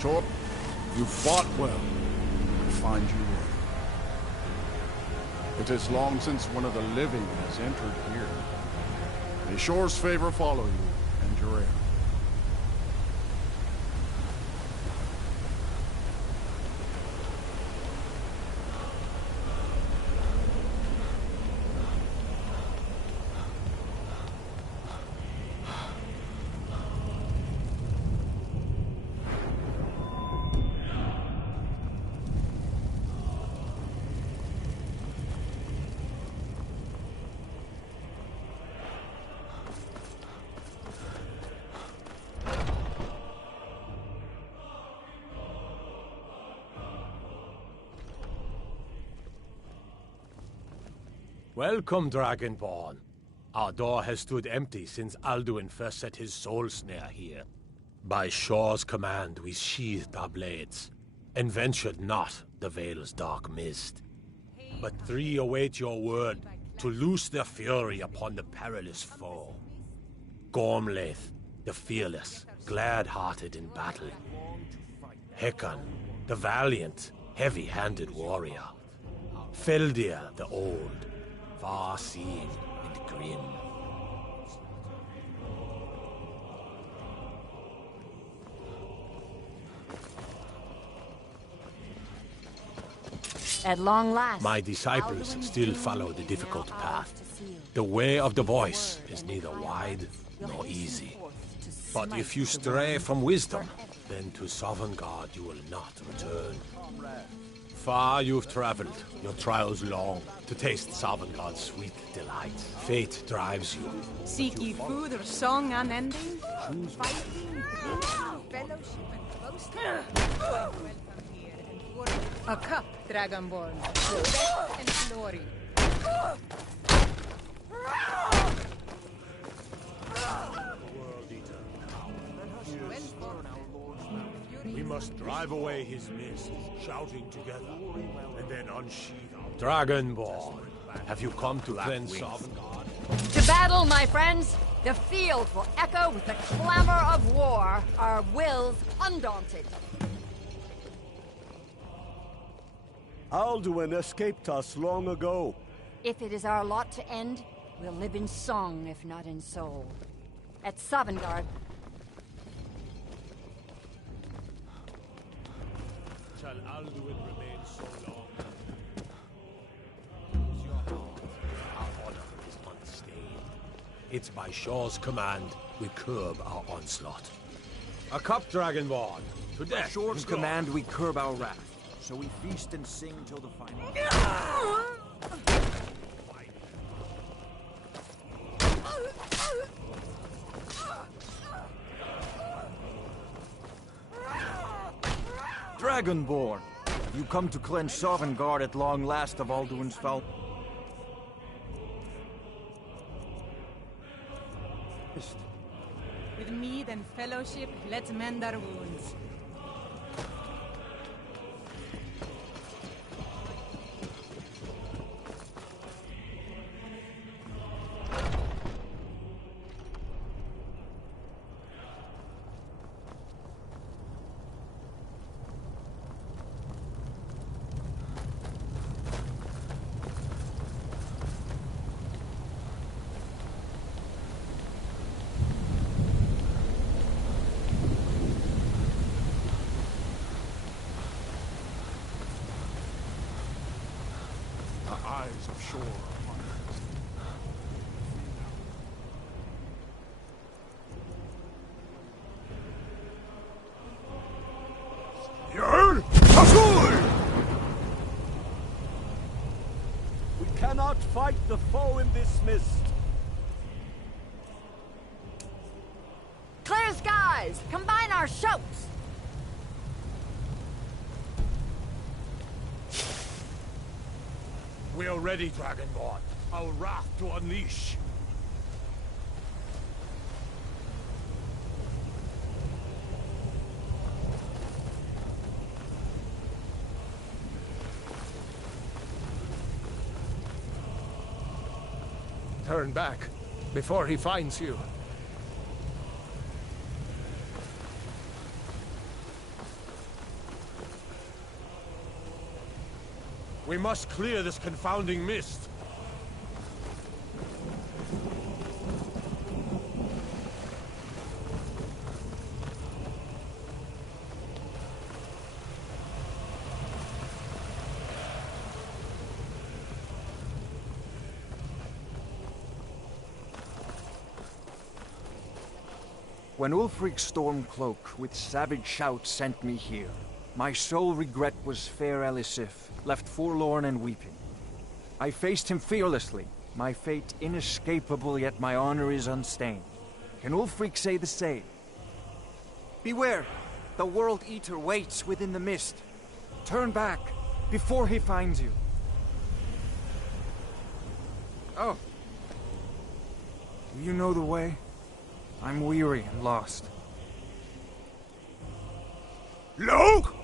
Short, you fought well. I find you worthy. It is long since one of the living has entered here. May Shore's favor follow you and your heir. Welcome, Dragonborn. Our door has stood empty since Alduin first set his soul snare here. By Shore's command, we sheathed our blades, and ventured not the Vale's dark mist. But three await your word to loose their fury upon the perilous foe. Gormlaith, the fearless, glad-hearted in battle. Hekon, the valiant, heavy-handed warrior. Feldir, the old, far-seeing and grim. At long last, my disciples still follow the difficult path. The way of the voice is neither wide nor easy. But if you stray from wisdom, then to Sovngarde you will not return. Far you've traveled, your trials long, to taste Sovngarde's sweet delight. Fate drives you. Seek ye food or song unending? Fighting, fellowship, and closeness. A cup, Dragonborn. Death and glory. We must drive away his mist, shouting together, and then unsheath our... Dragonborn, have you come to cleanse Sovngarde? To battle, my friends! The field will echo with the clamor of war, our wills undaunted. Alduin escaped us long ago. If it is our lot to end, we'll live in song, if not in soul. At Sovngarde, shall Alduin remain so long? Use your heart. Our honor is unstained. It's by Shore's command we curb our onslaught. A cup, Dragonborn. To death. By Shore's command we curb our wrath. So we feast and sing till the final. Dragonborn, you come to cleanse Sovngarde at long last of Alduin's foul. With mead and fellowship, let's mend our wounds. Eyes of Shore upon us. Yarn! Ahoy! We cannot fight the foe in this mist. clear skies! Combine our shouts! We are ready, Dragonborn. Our wrath to unleash. Turn back, before he finds you. We must clear this confounding mist. When Ulfric Stormcloak with savage shouts sent me here, my sole regret was fair Elisif, left forlorn and weeping. I faced him fearlessly, my fate inescapable, yet my honor is unstained. Can Ulfric say the same? Beware! The World Eater waits within the mist. Turn back, before he finds you. Oh. Do you know the way? I'm weary and lost. Look!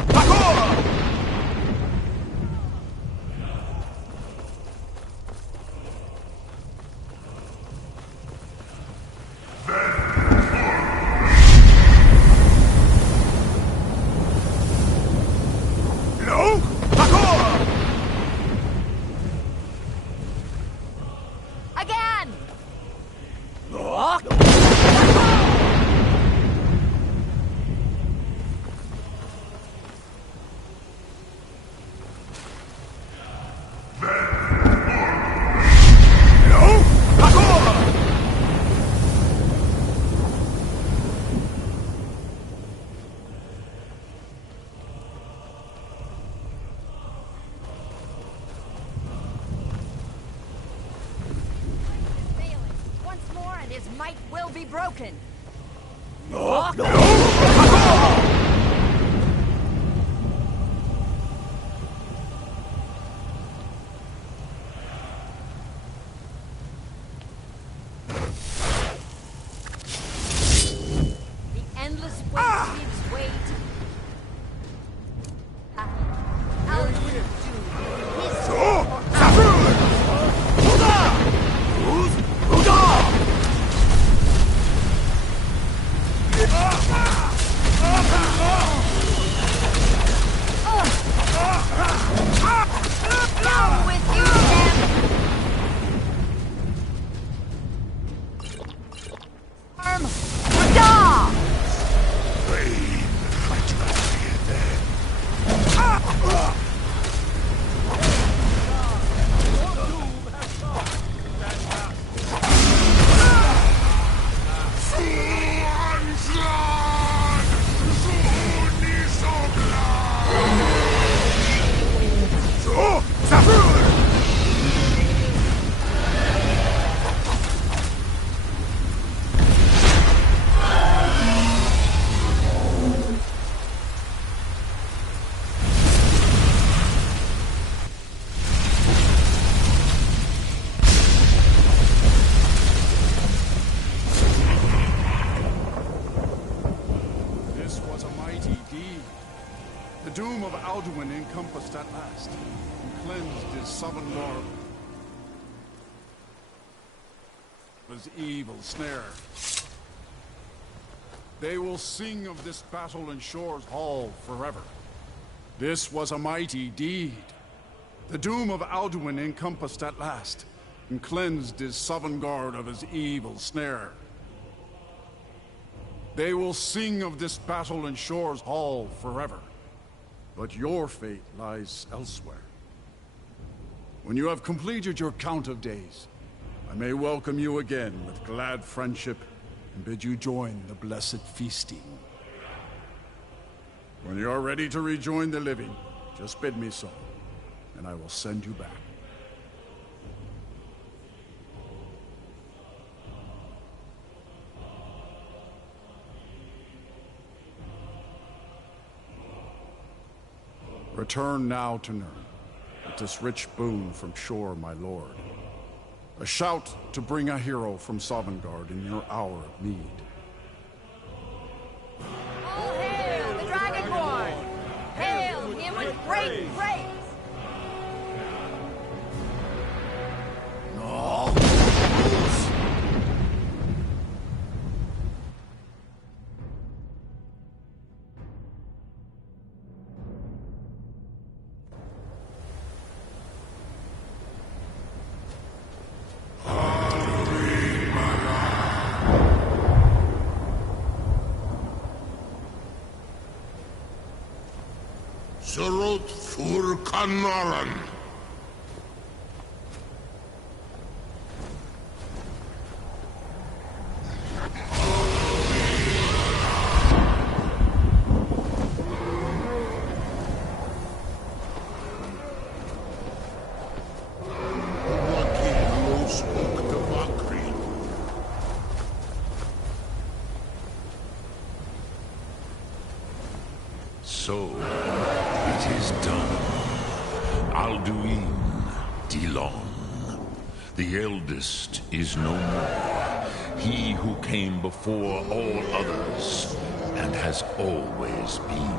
Again! His might will be broken. The endless weight gives way to Alduin's doom. His down with you, damn! The doom of Alduin encompassed at last, and cleansed his southern lord of his evil snare. They will sing of this battle in Shore's Hall forever. This was a mighty deed. The doom of Alduin encompassed at last, and cleansed his Sovngarde of his evil snare. They will sing of this battle in Shore's Hall forever. But your fate lies elsewhere. When you have completed your count of days, I may welcome you again with glad friendship and bid you join the blessed feasting. When you are ready to rejoin the living, just bid me so, and I will send you back. Return now to Nirn, with this rich boon from Shore, my lord. A shout to bring a hero from Sovngarde in your hour of need. All hail the Dragonborn! Hail him with great praise! Surut fur kanaran. So, it is done. Alduin Dilon. The eldest is no more. He who came before all others, and has always been.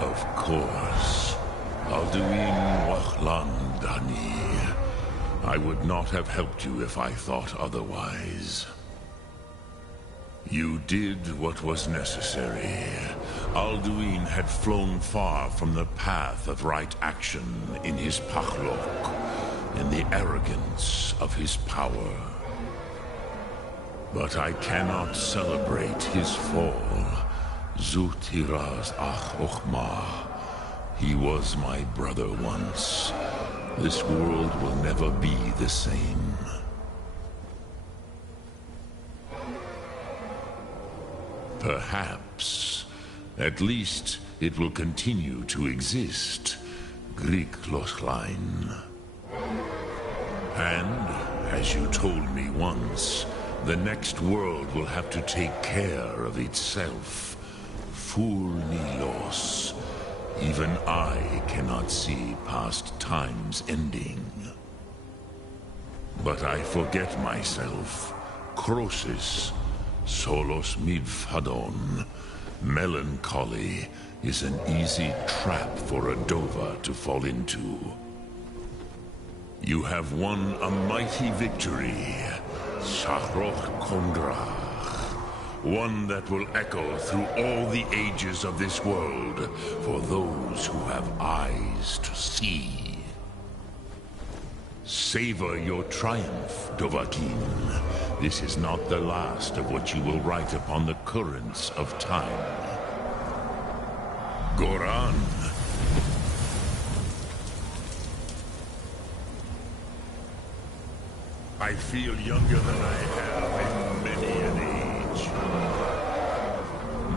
Of course. Alduin Wachlan Dani. I would not have helped you if I thought otherwise. You did what was necessary. Alduin had flown far from the path of right action in his pachlok, in the arrogance of his power. But I cannot celebrate his fall. Zutiraz ach ochma. He was my brother once. This world will never be the same. Perhaps. At least it will continue to exist. Greek Lochlein. And, as you told me once, the next world will have to take care of itself. Furnilos. Even I cannot see past time's ending. But I forget myself. Crosis. Solos midfadon. Melancholy is an easy trap for a Dova to fall into. You have won a mighty victory. Shahroch Kondrach. One that will echo through all the ages of this world for those who have eyes to see. Savor your triumph, Dovahkiin. This is not the last of what you will write upon the currents of time. Goran. I feel younger than I have in many an age.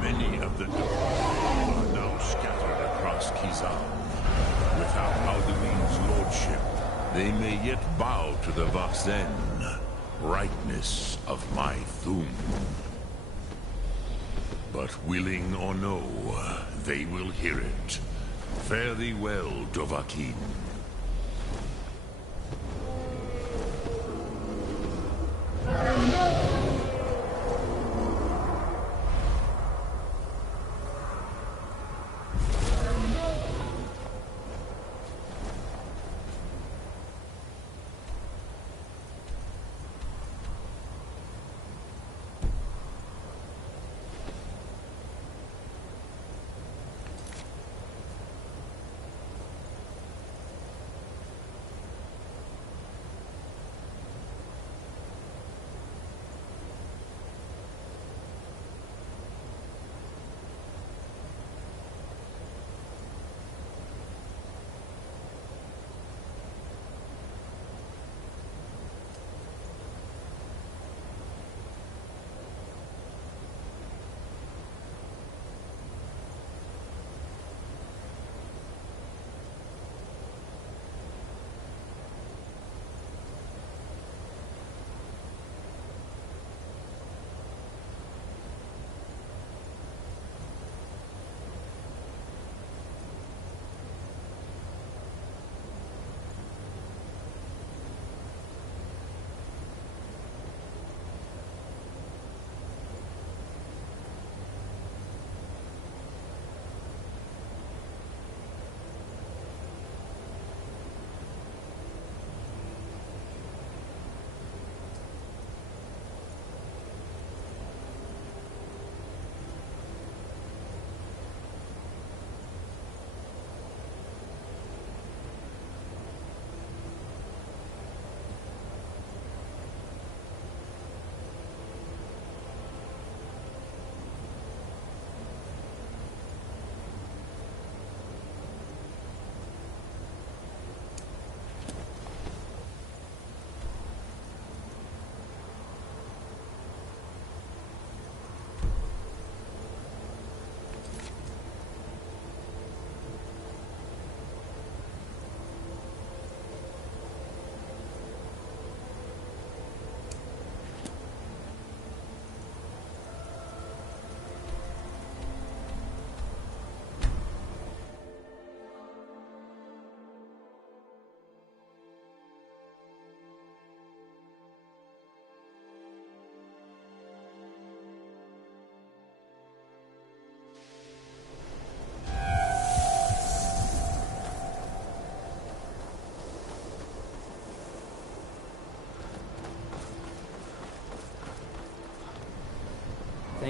Many of the Dovahkiin are now scattered across Kizan. Without Alduin's lordship, they may yet bow to the Vaxen, brightness of my Thum. But willing or no, they will hear it. Fare thee well, Dovahkiin.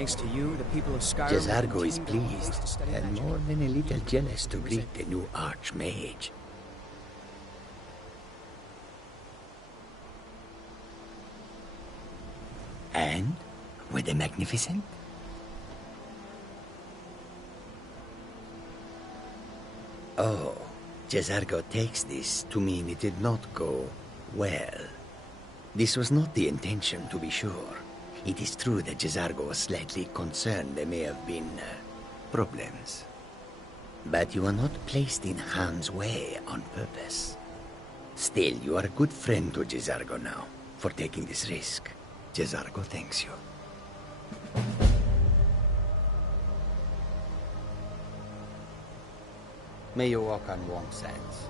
Thanks to you, the people of Skyrim... Jezargo is pleased, and more than a little jealous to greet the new Archmage. And? Were they magnificent? Oh, Jezargo takes this to mean it did not go well. This was not the intention, to be sure. It is true that Jezargo was slightly concerned there may have been problems. But you are not placed in harm's way on purpose. Still, you are a good friend to Jezargo now, for taking this risk. Jezargo thanks you. May you walk on warm sands.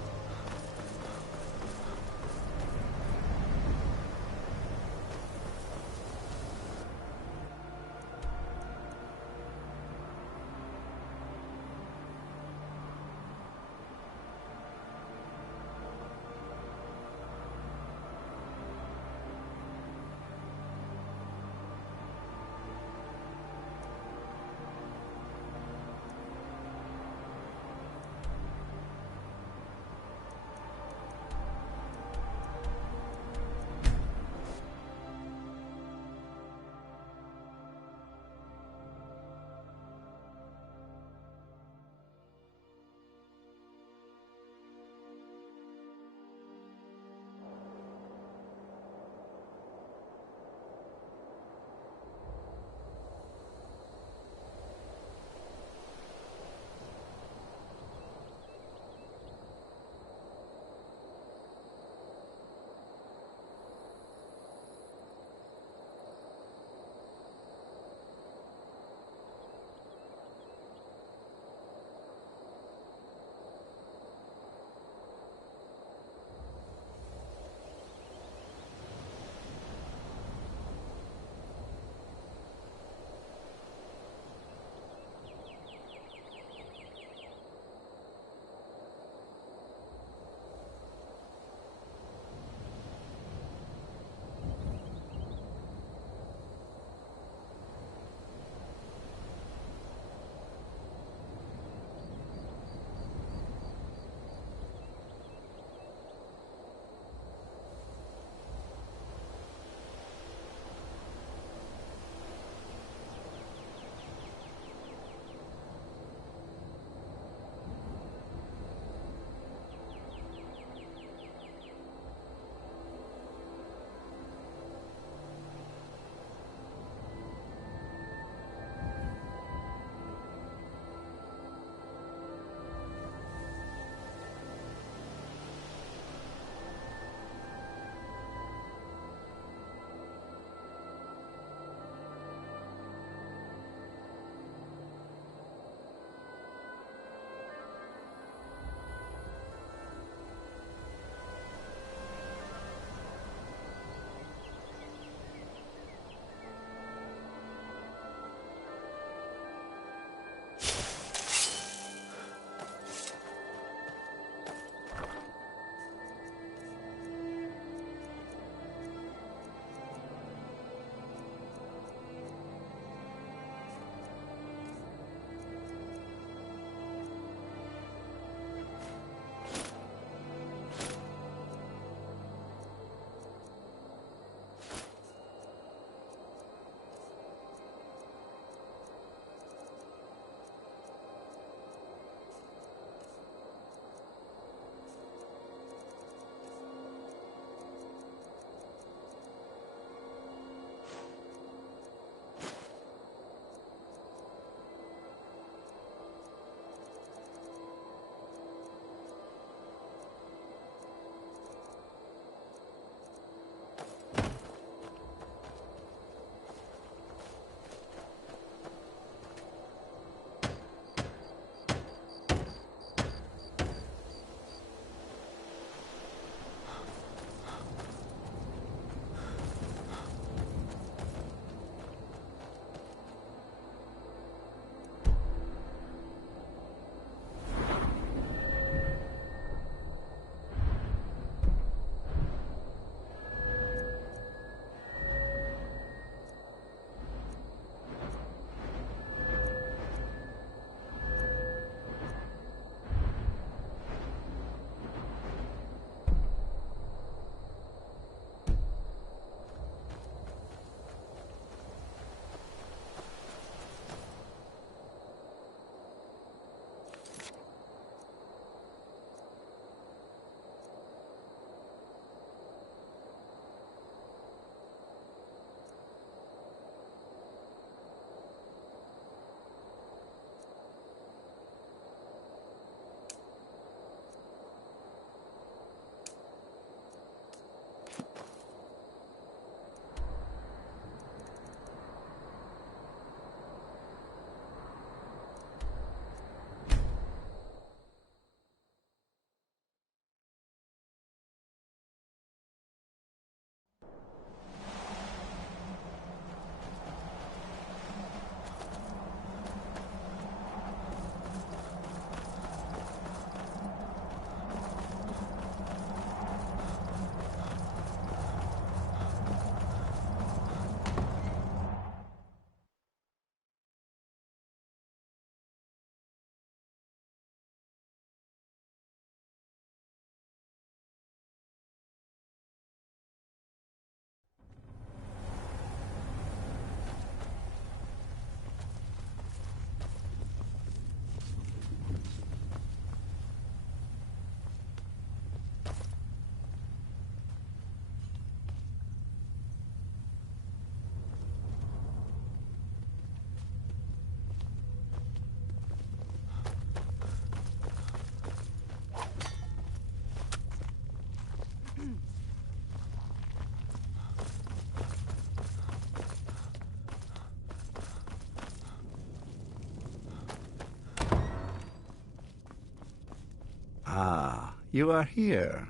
Ah, you are here.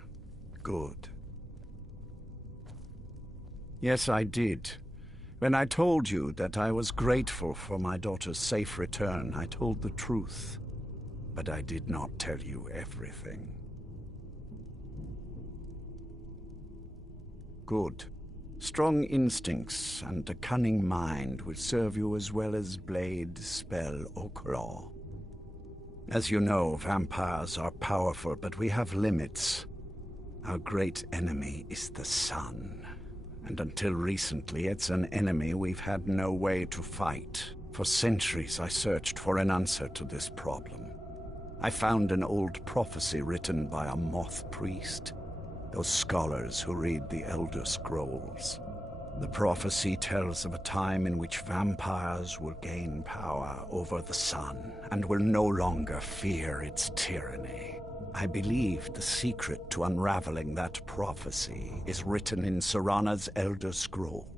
Good. Yes, I did. When I told you that I was grateful for my daughter's safe return, I told the truth. But I did not tell you everything. Good. Strong instincts and a cunning mind will serve you as well as blade, spell, or claw. As you know, vampires are powerful, but we have limits. Our great enemy is the sun. And until recently, it's an enemy we've had no way to fight. For centuries, I searched for an answer to this problem. I found an old prophecy written by a moth priest. Those scholars who read the Elder Scrolls. The prophecy tells of a time in which vampires will gain power over the sun and will no longer fear its tyranny. I believe the secret to unraveling that prophecy is written in Serana's Elder Scroll.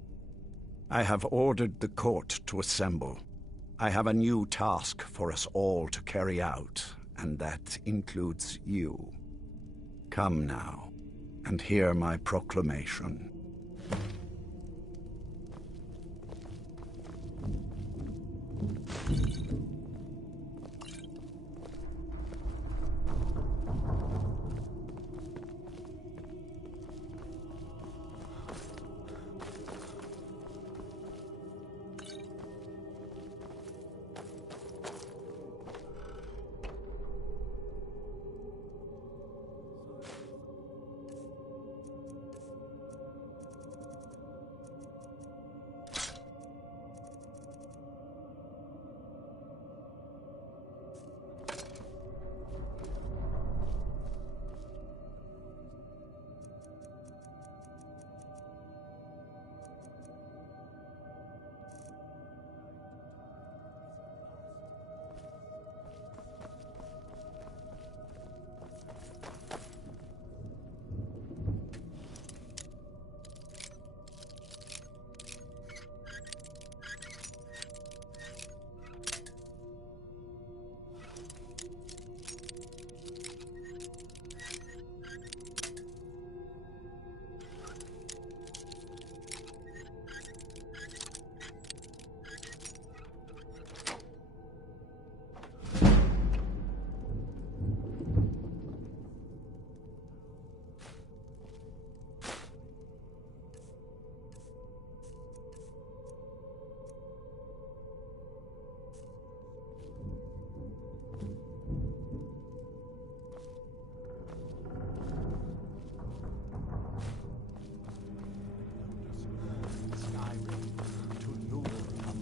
I have ordered the court to assemble. I have a new task for us all to carry out, and that includes you. Come now, and hear my proclamation.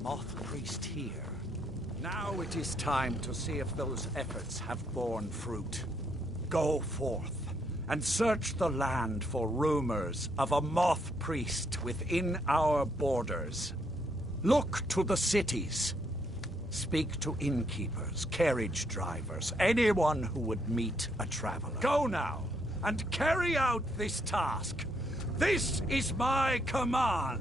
Moth Priest here. Now it is time to see if those efforts have borne fruit. Go forth and search the land for rumors of a Moth Priest within our borders. Look to the cities. Speak to innkeepers, carriage drivers, anyone who would meet a traveler. Go now and carry out this task. This is my command.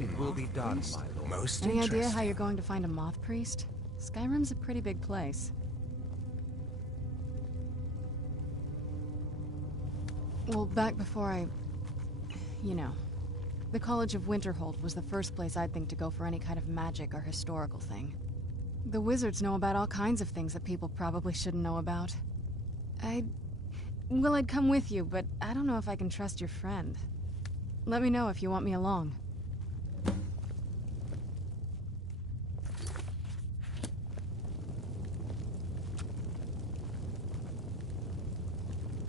It will be done, my lord. Most Any idea how you're going to find a moth priest? Skyrim's a pretty big place. Well, back before you know, the College of Winterhold was the first place I'd think to go for any kind of magic or historical thing. The wizards know about all kinds of things that people probably shouldn't know about. I'd come with you, but I don't know if I can trust your friend. Let me know if you want me along.